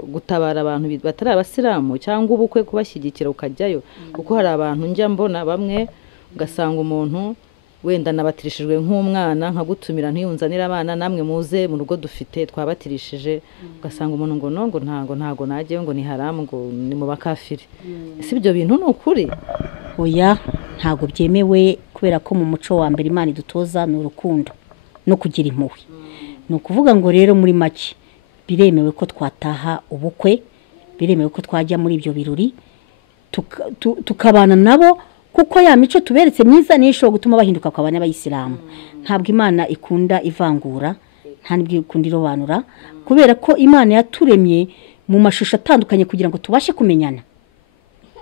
gutabara abantu batari abasilamu cyangwa ubukwe kubashyigikira ukajyayo kuko hari abantu njya mbona bamwe ugasanga umuntu wenda nabatirishijwe nk'umwana nkagutumira ntiyunzanira abana namwe muze mu rugo dufite twabatirishije ugasanga umuntu ngo ntago najyeyo ngo ni haramu ngo ni mu bakafiri. Ese ibyo bintu ni ukuri? Oya ntago byemewe kubera ko mu muco wa mbere Imana idutoza ni urukundo no kugira impuhwe. Ni ukuvuga ngo rero muri make biremewe ko twataha ubukwe biremewe ko twajya muri ibyo birori tukabana nabo, kuko ya mico tuberetse myiza niyo ishobora gutuma bahinduka akaba n'abayisilamu. Ntabwo Imana ikunda ivangura, nta nibwo ikunda irobanura, kubera ko Imana yaturemye mu mashusho atandukanye kugira ngo tubashe kumenyana.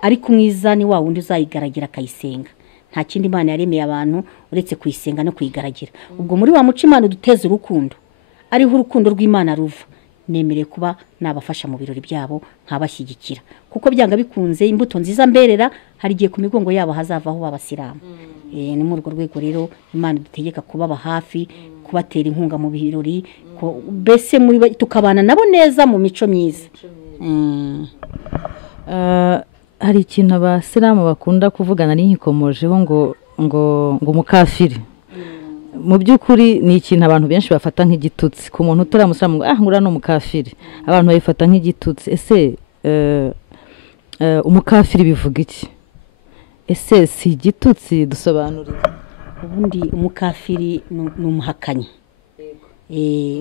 Ariko umwiza ni wa wundi uzayigaragira akayisenga. Nta kindi Imana yaremeye abantu uretse kuyisenga no kuyigaragira. Ubwo muri wa muco Imana duteze urukundo, ariho urukundo rw'Imana ruva, nemereye kuba nabafasha mu birori byabo nkabashyigikira, kuko byanga bikunze imbuto nziza mberera hari igihe ku migongo yabo hazavaho babasilamu. Ni muri urwo rwego rero Imana dutegeka kubaba hafi, kubatera inkunga mu birori, mbese tukabana nabo neza mu mico myiza. Hari ikintu abasilamu bakunda kuvugana n'inkomojeho ngo umukafiri. Mu by'ukuri ni ikintu abantu benshi bafata nk'igitutsi ku muntu utaramusiramu, ngo ngura no mukafiri. Abantu babifata nk'igitutsi. Ese umukafiri bivuga iki? Ese si igitutsi? Dusobanurira. Ubundi umukafiri ni umuhakanyi.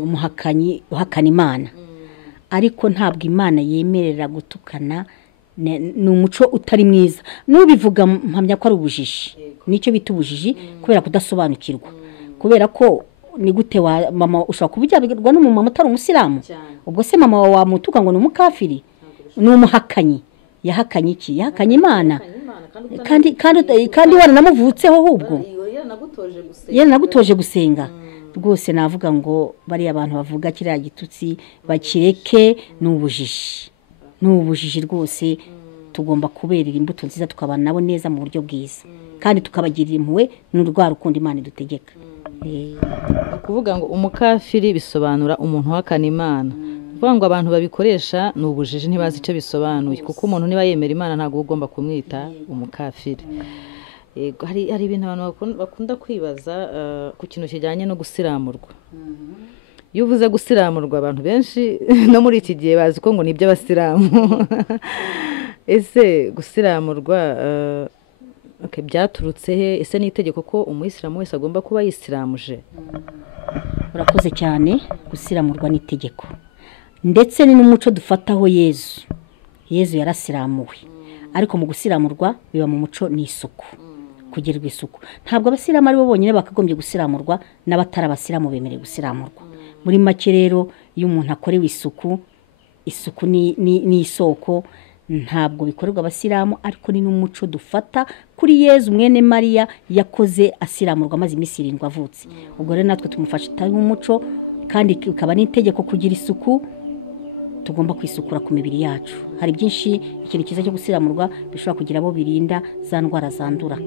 Umuhakanyi uhakana Imana. Ariko ntabwo Imana yemerera gutukana, ni umuco utari mwiza. Nubivuga mpamya ko ari ubujiji. Nicyo bita ubujiji kubera kudasobanukirwa. Kubera ko ni gute mama ushobora kubujyabirwa n'umumama utari umusilamu? Ubwo se mama wamutuka ngo ni umukafiri? Ni umuhakanyi. Yahakanye iki? Yahakanye Imana. Kandi waranamuvutseho ahubwo. Yaranagutoje gusenga. Rwose navuga ngo bari abantu bavuga kiriya gitutsi bakireke, n'ubujiji. N'ubujiji rwose. Tugomba kuberera imbuto nziza tukabana nabo neza mu buryo bwiza, kandi tukabagirira impuhwe n'urwa rukundo Imana idutegeka. Kuvuga ngo umukafiri bisobanura umuntu uhakana Imana. Kuvuga ngo abantu babikoresha ni ubujiji, ntibazi icyo bisobanuye, kuko umuntu niba yemera Imana ntabwo ugomba kumwita umukafiri. Hari ibintu abantu bakunda kwibaza ku kintu kijyanye no gusiramurwa. Iyo uvuze gusiramurwa abantu benshi no muri iki gihe bazi ko ngo ni iby'abasilamu. Ese gusiramurwa byaturutse he? Ese ni itegeko ko umu-Islam wese agomba kuba yisiramuje? Urakoze cyane. Gusiramurwa ni itegeko, ndetse ni n'umuco dufataho Yezu yarasiramuwe. Ariko mu gusiramurwa biba mu muco ni isuku, kugirirwa isuku. Ntabwo abasilamu ari bo bonyine bakagombye gusiramurwa, n'abatari abasilamu bemerewe gusiramurwa. Muri make rero iyo umuntu akorewe isuku ni isoko. Ntabwo bikorerwa abasilamu, ariko ni n'umuco dufata kuri Yezu mwene Mariya yakoze asiramurwa maze iminsi 7 avutse. Ubwo rero natwe tumufasha umuco, kandi ukaba n'itegeko kugira isuku. Tugomba kwisukura ku mibiri yacu. Hari byinshi ikintu cyiza cyo gusiramurwa bishobora kugira abo birinda za ndwara zandura.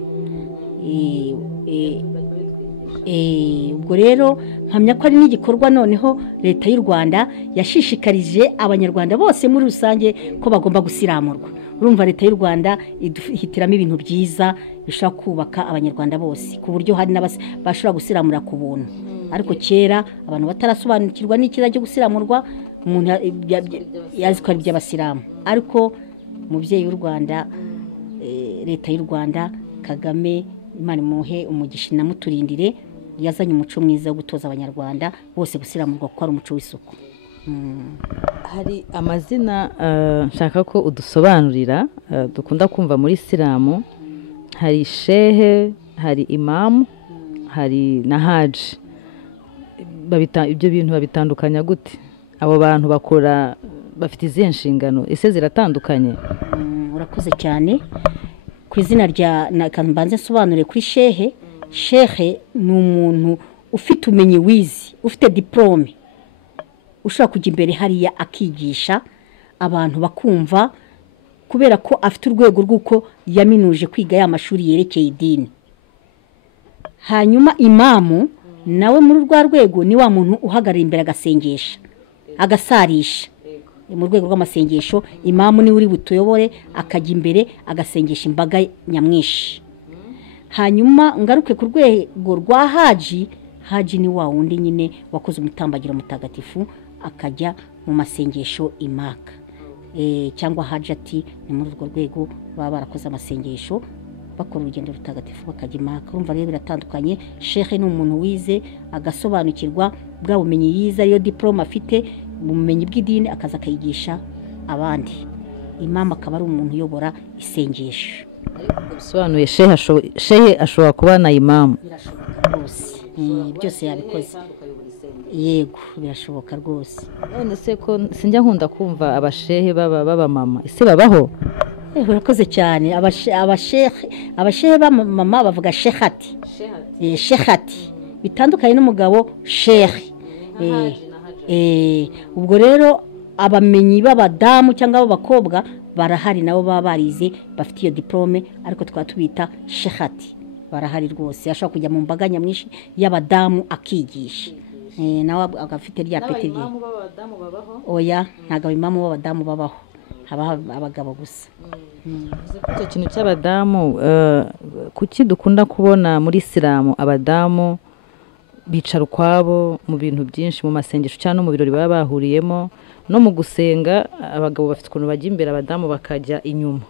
Ubwo rero mpamya ko ari n'igikorwa noneho leta y'u Rwanda yashishikarije abanyarwanda bose muri rusange ko bagomba gusiramurwa. Urumva leta y'u Rwanda ihitiramo ibintu byiza bishobora kubaka abanyarwanda bose, ku buryo hari bashobora gusiramura ku buntu. Ariko kera abantu batarasobanukirwa n'ikiza cyo gusiramurwa, umuntu yazi ko ari iby'abasilamu. Ariko umubyeyi w'u Rwanda, leta y'u Rwanda, Kagame, Imana imuhe umugisha namuturindire, yazanye umuco mwiza wo gutoza abanyarwanda bose gusiramurwa kuko ari umuco w'isuku. Hari amazina nshaka ko udusobanurira dukunda kumva muri Isilamu. Hari shehe, hari imamu, hari na haji. Ibyo bintu babitandukanya gute? Abo bantu bakora bafite izihe nshingano? Ese ziratandukanye? Urakoze cyane. Ku izina rya nakambanze sobanure kuri shehe. Shehe ni umuntu ufite umenye wizi, ufite diplome, ushaka kujya imbere hariya akigisha abantu bakumva, kubera ko afite urwego rw'uko yaminuje kwiga ya mashuri yerekeye idini. Hanyuma imamu nawe muri rwa rwego ni wa muntu uhagarara imbere agasengesha, agasarisha. Mu rwego rw'amasengesho imamu ni uri butuyobore, akajya imbere agasengesha imbaga nyamwinshi. Hanyuma ngaruke ku rwego rwa haji. Haji ni wa wundi nyine wakoze umutambagiro mutagatifu, akajya mu masengesho Maka, cyangwa Hadjati. Ni muri urwo rwego baba barakoze amasengesho, bakora urugendo rutagatifu bakajya Maka. Urumva rero biratandukanye. Shehe ni umuntu wize agasobanukirwa bwa bumenyi yize, ariyo diploma afite mu bumenyi bw'idini, akaza akayigisha abandi. imam akaba ari umuntu uyobora isengesho. bisobanuye shehe ashobora kuba na imamu. Birashoboka rwose, byose yabikoze. Yego birashoboka rwose. None se ko sinjya nkunda kumva abashehe baba mama, ese babaho? Urakoze cyane. Abashehe ba mama bavuga shehati. Shehati bitandukanye n'umugabo shehe. Ubwo rero abamenyi b'abadamu cyangwa b'abakobwa barahari, nabo baba barize bafite iyo diplome, ariko twaba tubita shehati. Barahari rwose, ashobora kujya mu mbaga nyamwinshi y'abadamu akigisha. Nawe agafite rya peti rye. Oya, ntabwo imamu b'abadamu babaho, haba abagabo gusa. Icyo kintu cy'abadamu kuki dukunda kubona muri Isilamu abadamu bicara ukwabo mu bintu byinshi, mu masengesho cyangwa no mu birori baba bahuriyemo, no mu gusenga abagabo bafite ukuntu bajya imbere, abadamu bakajya inyuma.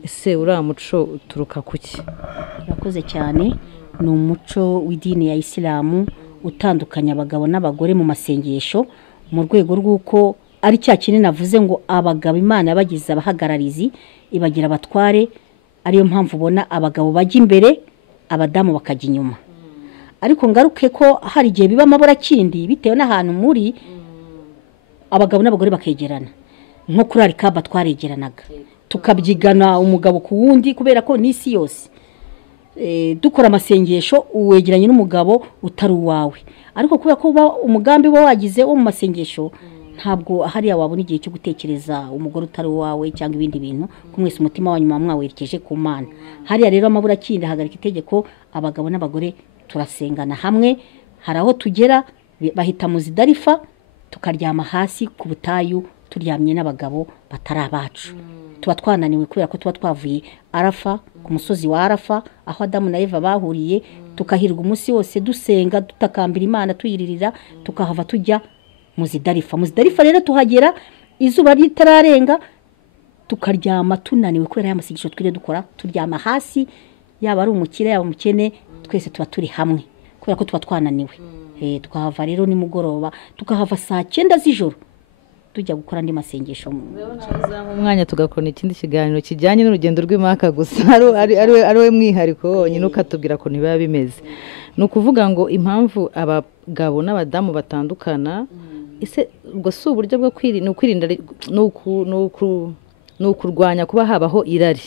Ese uriya muco uturuka kuki? Urakoze cyane. Ni umuco w'idini ya Isilamu utandukanya abagabo n'abagore mu masengesho, mu rwego rw'uko ari cya kintu navuze ngo abagabo Imana yabagize abahagararizi, ibagira abatware, ariyo mpamvu ubona abagabo bajya imbere, abadamu bakajya inyuma. Ariko ngaruke ko hari igihe biba amaburakindi bitewe n'ahantu muri, abagabo n'abagore bakegerana. Nko kuri Arikaba twaregeranaga tukabyigana umugabo ku wundi, kubera ko n'isi yose dukora amasengesho uwegeranye n'umugabo utari uwawe. Ariko kubera ko umugambi wo wagize wo mu masengesho, ntabwo hariya wabona igihe cyo gutekereza umugore utari uwawe cyangwa ibindi bintu, kumwese umutima wanyu mwawerekeje ku Mana. Hariya rero amaburakindi hagarika itegeko, abagabo n'abagore turasengana hamwe. Hari aho tugera bahita muzidarifa, tukaryama hasi ku butayu turyamye n'abagabo batari abacu. Tuba twananiwe kubera ko tuba twavuye Arafa, ku musozi wa Arafa aho Adamu na Eva bahuriye, tukahirwa umunsi wose dusenga tutakambira Imana tuyiririra, tukahava tujya muzidarifa. Muzidarifa rero tuhagera izuba ritararenga, tukaryama tunaniwe kubera ya masengesho twire dukora, turyama hasi, yaba ari umukire yaba umukene, twese tuba turi hamwe kubera ko tuba twananiwe. Tukahava rero nimugoroba, tukahava saa 9 z'ijoro tujya gukora andi masengesho. Umwanya tugakora ikindi kiganiro kijyanye n'urugendo rw'Imaka gusa, ari we mwihariko nyine ukatubwira ko niba bimeze. Ni ukuvuga ngo impamvu abagabo n'abadamu batandukana, ese ubwo si uburyo bwo kwirinda ni ukurwanya kuba habaho irari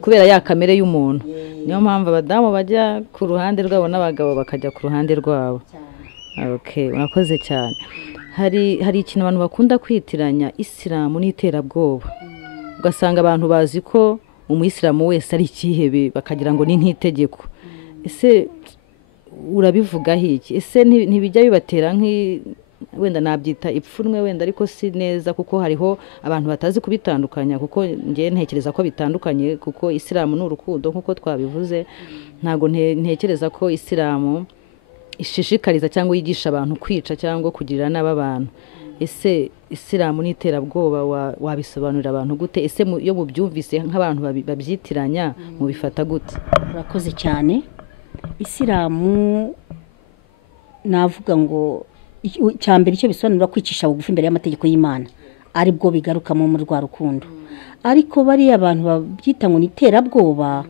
kubera ya kamere y'umuntu. Niyo mpamvu abadamu bajya ku ruhande rwabo n'abagabo bakajya ku ruhande rwabo. Okay, urakoze cyane. Hari ikintu abantu bakunda kwitiranya Isilamu n'iterabwoba. Ugasanga abantu bazi ko umu-Islam wese ari ikihebe, bakagira ngo ni nk'itegeko. Ese urabivugaho iki? Ese ntibijya bibatera wenda nabyita ipfunwe wenda, ariko si neza kuko hariho abantu batazi kubitandukanya, kuko ngiye ntekereza ko bitandukanye, kuko Isilamu ni urukundo nkuko twabivuze. Ntago ntekereza ko Isilamu ishishikariza cyangwa yigisha abantu kwica cyangwa kugirira n'abantu. Ese Isilamu n'iterabwoba wabisobanurira abantu gute? Ese iyo mubyumvise nk'abantu babyitiranya mubifata gute? Urakoze cyane. Isilamu navuga ngo cyambere icyo bisobanura kwicisha bugufi imbere y'amategeko y'Imana, ari bwo bigarukamo mu rwa rukundo. Ariko bari abantu babyita ngo n'iterabwoba,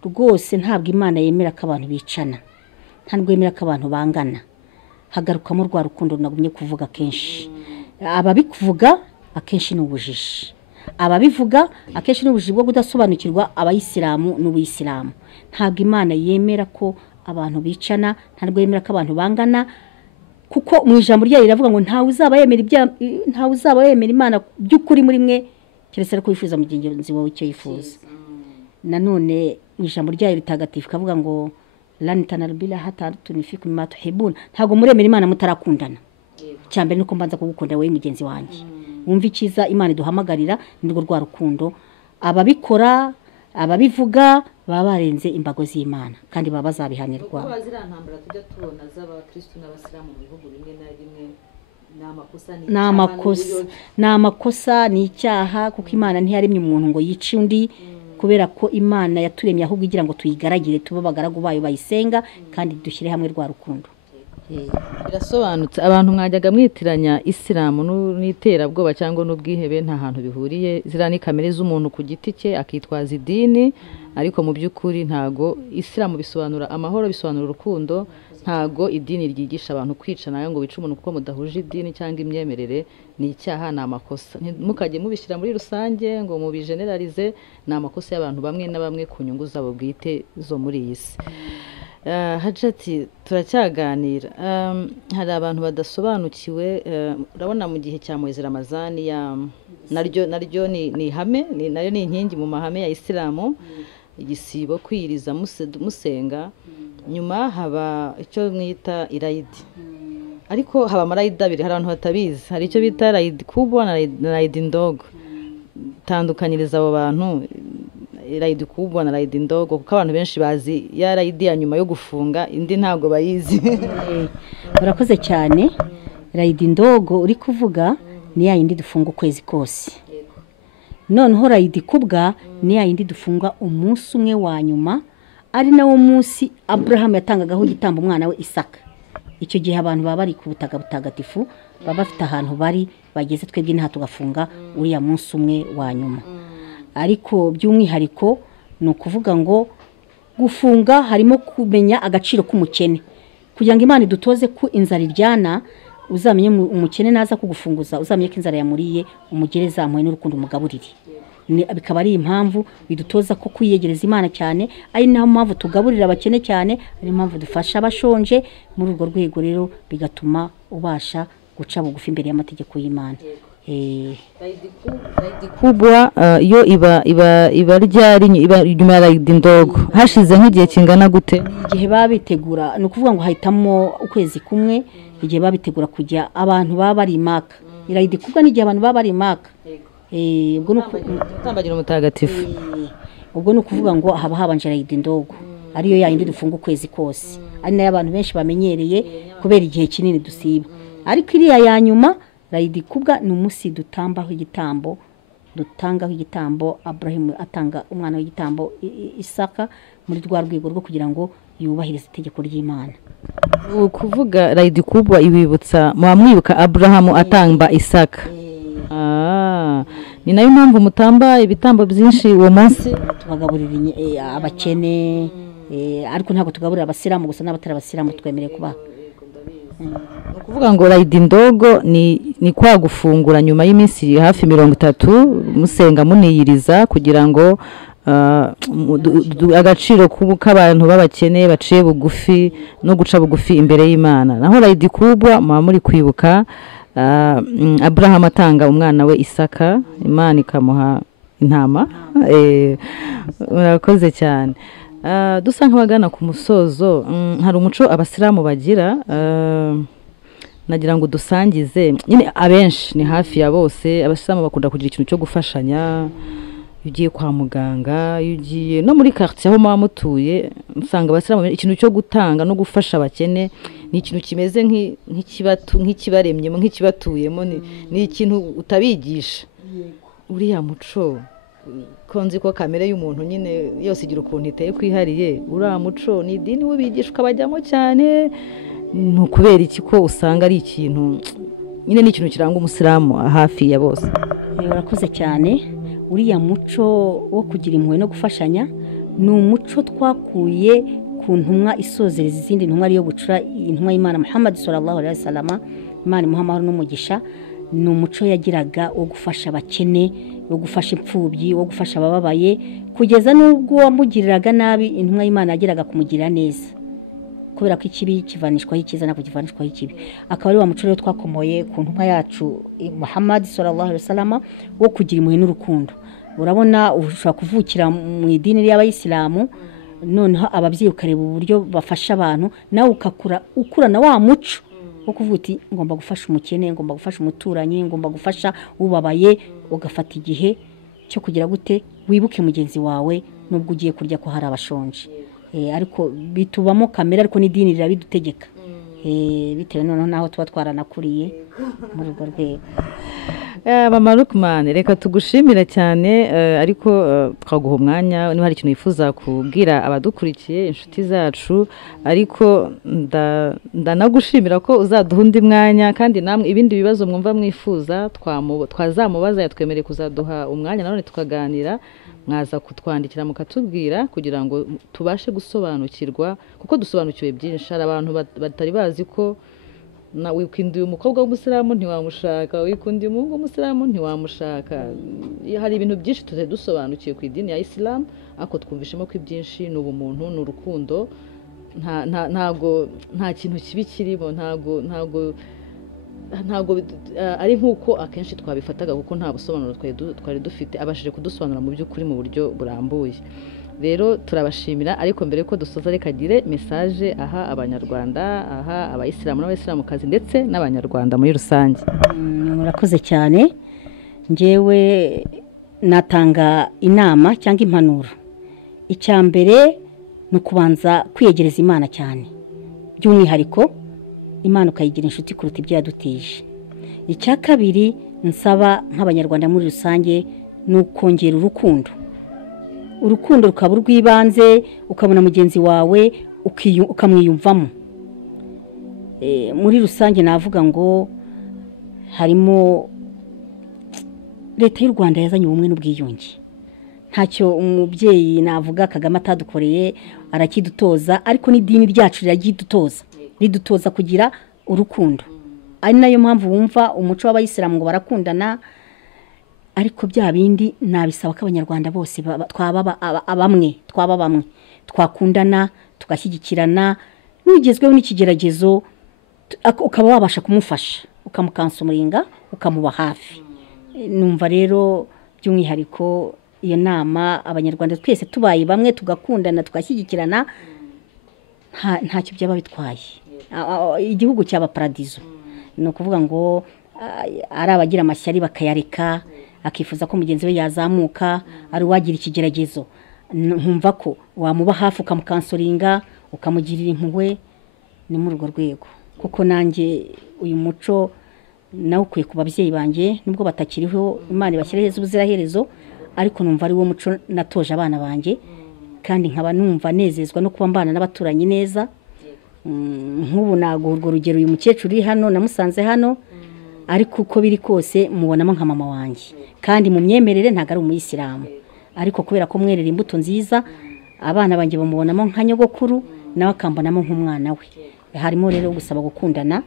rwose ntabwo Imana yemera ko abantu bicana, ntabwo yemera ko abantu bangana. Hagarukamo rwa rukundo nagumye kuvuga kenshi. Ababikuvuga akenshi n'ubujiji, ababivuga akenshi n'ubujiji bwo kudasobanukirwa abayisilamu n'ubuyisilamu. Ntabwo Imana yemera ko abantu bicana, ntabwo yemera ko abantu bangana, kuko mu ijambo ryayo riravuga ngo ntawe uzaba yemera Imana by'ukuri muri mwe keretse ko yifuza mugenzi wawe icyo yifuza. Nanone mu ijambo ryayo ritagatifu kavuga ngo lani tanarbila hata tunifiku mimma tuhibuna, ntago muremera Imana mutarakundana. Cyambere nuko mbanza kugukunda wewe mugenzi wanjye. Wumva icyiza Imana iduhamagarira nirwo rwa rukundo. Ababikora ababivuga baba barenze imbago z'Imana kandi baba bazabihanirwa. Kuko bazira ntambara tujya tubona z'abakristo n'abasilamu mu bihugu bimwe na bimwe, ni amakosa ni icyaha, kuko Imana ntiyaremye umuntu ngo yice undi, kubera ko Imana yaturemye ahubwo igira ngo tuyigaragire, tuba abagaragu bayo bayisenga kandi dushyire hamwe rwa rukundo. birasobanutse abantu mwajyaga mwitiranya isilamu n'iterabwoba cyangwa n'ubwihebe nta hantu bihuriye ziriya ni kamere z'umuntu ku giti cye akitwaza idini ariko mu by'ukuri ntago isilamu bisobanura amahoro bisobanura urukundo ntago idini ryigisha abantu kwicana ngo bice umuntu kuko mudahuje idini cyangwa imyemerere ni icyaha ni amakosa mukajye mubishyira muri rusange ngo mubigeneralize ni amakosa y'abantu bamwe na bamwe ku nyungu zabo bwite zo muri iyi si. Hadjati turacyaganira hari abantu badasobanukiwe urabona mu gihe cya mwezi Ramazani naryo ni ihame nayo ni inkingi mu mahame ya isilamu igisibo kwiriza musenga nyuma haba icyo mwita irayidi ariko haba amarayidi abiri hari abantu batabizi hari icyo bita rayidi kubwa na rayidi ndogo tandukanyiriza abo bantu rayidi kubwa na rayidi ndogo kuko abantu benshi bazi ya rayidi ya nyuma yo gufunga indi ntabwo bayizi. Urakoze cyane. Rayidi ndogo uri kuvuga ni ya yindi dufunga ukwezi kose noneho rayidi kubwa ni ya yindi dufunga umunsi umwe wa nyuma ari nawo munsi Abraham yatangagaho igitambo umwana we Isaka. Icyo gihe abantu baba bari ku butaka butagatifu baba bafite ahantu bari bageze twebwe nta tugafunga uriya munsi umwe wa nyuma ariko by'umwihariko ni ukuvuga ngo gufunga harimo kumenya agaciro k'umukene kugira ngo Imana idutoze ku inzara iryana uzamenye umukene naza kugufunguza uzamenye ko inzara yamuriye umugereza amuhe n'urukundo umugaburire bikaba ari impamvu bidutoza ko kwiyegereza Imana cyane ari naho mpamvu tugaburira abakene cyane ari impamvu dufasha abashonje muri urwo rwego rero bigatuma ubasha guca bugufi imbere y'amategeko y'Imana. Rayidi kubwa yo iba ryari nyuma ya rayidi ndogo hashize nk'igihe kingana gute? Igihe babitegura ni ukuvuga ngo hahitamo ukwezi kumwe igihe babitegura kujya abantu baba bari Maka. Rayidi kubwa n'igihe abantu baba bari Maka ubwo nutambagira umutagatifu ubwo nukuvuga ngo haba habanje rayidi ndogo ariyo yayindi dufunga ukwezi kose ari nayo abantu benshi bamenyereye kubera igihe kinini dusiba ariko iriya ya nyuma rayidi kubwa ni umunsi dutangaho igitambo Abraham atanga umwana w'igitambo Isaka muri rwa rwego rwo kugira ngo yubahirize itegeko ry'Imana. Kuvuga rayidi kubwa ibibutsa mwibuka Abraham atanga Isaka. Ni nayo mpamvu mutamba ibitambo byinshi uwo munsi tubagaburira abakene ariko ntabwo tugaburira abasilamu gusa n'abatari abasilamu twemereye kubaha. Ukuvuga ngo rayidi ndogo ni kwa gufungura nyuma y'iminsi hafi 30 musenga muniyiriza kugira ngo agaciro k'abantu b'abakene baciye bugufi no guca bugufi imbere y'Imana. Naho rayidi kubwa muri kwibuka Abraham atanga umwana we Isaka Imana ikamuha intama. Murakoze cyane. Dusa nk'abagana ku musozo hari umuco abasilamu bagira nagira ngo dusangize nyine abenshi ni hafi ya bose abasilamu bakunda kugira ikintu cyo gufashanya ugiye kwa muganga ugiye no muri quartier aho mutuye usanga abasilamu ikintu cyo gutanga no gufasha abakene ni ikintu kimeze nk'ikibaremyemo nk'ikibatuyemo ni ikintu utabigisha uriya muco konzi ko kamere y'umuntu nyine yose igira ukuntu iteye kwihariye uriya muco ni idini wibigisha ukabajyamo cyane nukubera iki ko usanga ari ikintu nyine ni ikintu kiranga umusilamu hafi ya bose. Urakoze cyane. Uriya muco wo kugira impuhwe no gufashanya ni umuco twakuye ku ntumwa isozereza izindi ntumwa ariyo bucura intumwa y'Imana Muhammad sallallahu alaihi wasallam Imana Muhammad n'umugisha ni umuco yagiraga wo gufasha abakene wo gufasha impfubyi wo gufasha abababaye kugeza n'ubwo wamugiriraga nabi intumwa y'Imana yagiraga kumugirira neza kubera ko ikibi kivanishwaho icyiza nako kivanishwaho ikibi akaba ari wa muco rero twakomoye ku ntumwa yacu Muhammad sallallahu alaihi wasallam wo kugira impuhwe n'urukundo. Urabona ushobora kuvukira mu idini y'abayisilamu noneho ababyeyi ukareba uburyo bafasha abantu nawe ukurana wa muco wo kuvuga uti ngomba gufasha umukene ngomba gufasha umuturanyi ngomba gufasha ubabaye ugafata igihe cyo kugira gute wibuke mugenzi wawe nubwo ugiye kurya ko hari abashonje ariko bitubamo kamera ariko n'idini rirabidutegeka bitewe noneho naho tuba twaranakuriye muri urwo rwego. mama Lukman reka tugushimira cyane ariko twaguha umwanya niba hari ikintu wifuza kubwira abadukurikiye inshuti zacu ariko ndanagushimira ko uzaduha undi mwanya kandi namwe ibindi bibazo mwumva mwifuza twazamubaza yatwemereye kuzaduha umwanya nanone tukaganira mwaza kutwandikira mukatubwira kugira ngo tubashe gusobanukirwa kuko dusobanukiwe byinshi hari abantu batari bazi ko wikundiye umukobwa w'umusilamu ntiwamushaka wikundiye umuhungu w'umusilamu ntiwamushaka hari ibintu byinshi tutari dusobanukiye ku idini ya Islam ariko twumvishemo ko ibyinshi ni ubumuntu ni urukundo nta kintu kibi kirimo ntago ari nk'uko akenshi twabifataga kuko nta busobanuro twari dufite abashije kudusobanura mu by'ukuri mu buryo burambuye rero turabashimira ariko mbere ko dusoza reka agire message aha abanyarwanda aha abayisilamu n'abayisilamukazi ndetse n'abanyarwanda muri rusange murakoze cyane njyewe natanga inama cyangwa impanuro icya mbere ni ukubanza kwiyegereza Imana cyane by'umwihariko Imana ukayigira inshuti kuruta ibyo yaduteje icya kabiri nsaba nk'abanyarwanda muri rusange ni ukongera urukundo rukaba urw'ibanze ukabona mugenzi wawe ukamwiyumvamo muri rusange navuga ngo harimo leta y'u Rwanda yazanye ubumwe n'ubwiyunge ntacyo umubyeyi navuga Kagame atadukoreye arakidutoza ariko n'idini ryacu ridutoza kugira urukundo ari nayo mpamvu wumva umuco w'abayisilamu ngo barakundana ariko bya bindi nabisaba ko abanyarwanda bose twaba bamwe twakundana tugashyigikirana n'ugezweho n'ikigeragezo ukaba wabasha kumufasha ukamukansa umuringa ukamuba hafi numva rero by'umwihariko iyo nama abanyarwanda twese tubaye bamwe tugakundana tugashyigikirana ntacyo byaba bitwaye igihugu cyaba paradizo ni ukuvuga ngo ari abagira amashyari bakayareka akifuza ko mugenzi we yazamuka ari uwagira ikigeragezo nkumva ko wamuba hafi ukamukansoringa ukamugirira impuhwe ni muri urwo rwego kuko nanjye uyu muco nawe ukwiye ku babyeyi banjye nubwo batakiriho Imana ibashyireho ubuziraherezo ariko numva ari wo muco natoje abana banjye kandi nkaba numva nezezwa no kuba mbana n'abaturanyi neza nk'ubu naguha urwo rugero uyu mukecuru uri hano namusanze hano ariko uko biri kose mubonamo nka mama wanjye kandi mu myemerere ntabwo ari umuyisilamu ariko kubera ko mwerera imbuto nziza abana banjye bamubonamo nka nyogokuru nawe akambonamo nk'umwana we harimo rero gusaba gukundana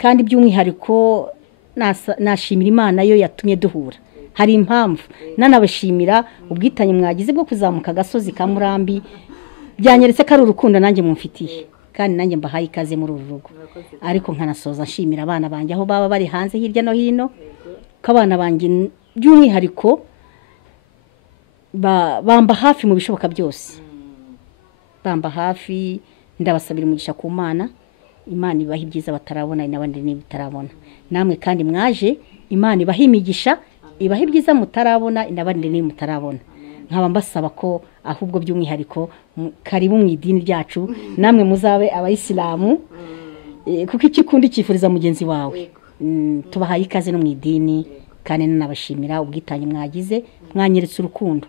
kandi by'umwihariko nashimira Imana yo yatumye duhura hari impamvu nanabashimira ubwitanye mwagize bwo kuzamuka agasozi ka Murambi byanyeretse ko ari urukundo nanjye mumfitiye kandi nanjye mbahaye ikaze muri uru rugo ariko nkanasoza nshimira abana banjye aho baba bari hanze hirya no hino ko abana banjye by'umwihariko bamba hafi mu bishoboka byose bamba hafi ndabasabira umugisha ku Mana Imana ibaha ibyiza batarabona n'abandi n'ibitarabona namwe kandi mwaje Imana ibaha imigisha ibaha ibyiza mutarabona n'abandi n'imutarabona nkaba mbasaba ko ahubwo by'umwihariko karibu mu idini ryacu namwe muzabe abayisilamu kuko ikikundi cyifuriza mugenzi wawe tubahaye ikaze no mu idini kandi nanabashimira ubwitange mwagize mwanyeretse urukundo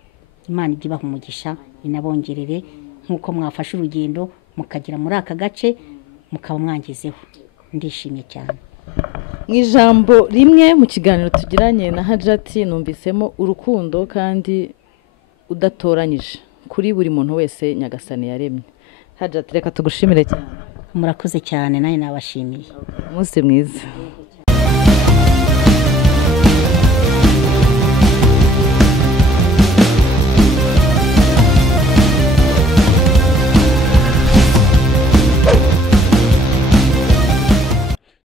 Imana igibaha umugisha inabongerere nkuko mwafashe urugendo mukagira muri aka gace mukaba mwangezeho ndishimye cyane mu ijambo rimwe mu kiganiro tugiranye na Hadjati numvisemo urukundo kandi udatoranyije kuri buri muntu wese Nyagasani yaremye Hadjati reka tugushimire cyane murakoze cyane nawe nabashimiye umunsi mwiza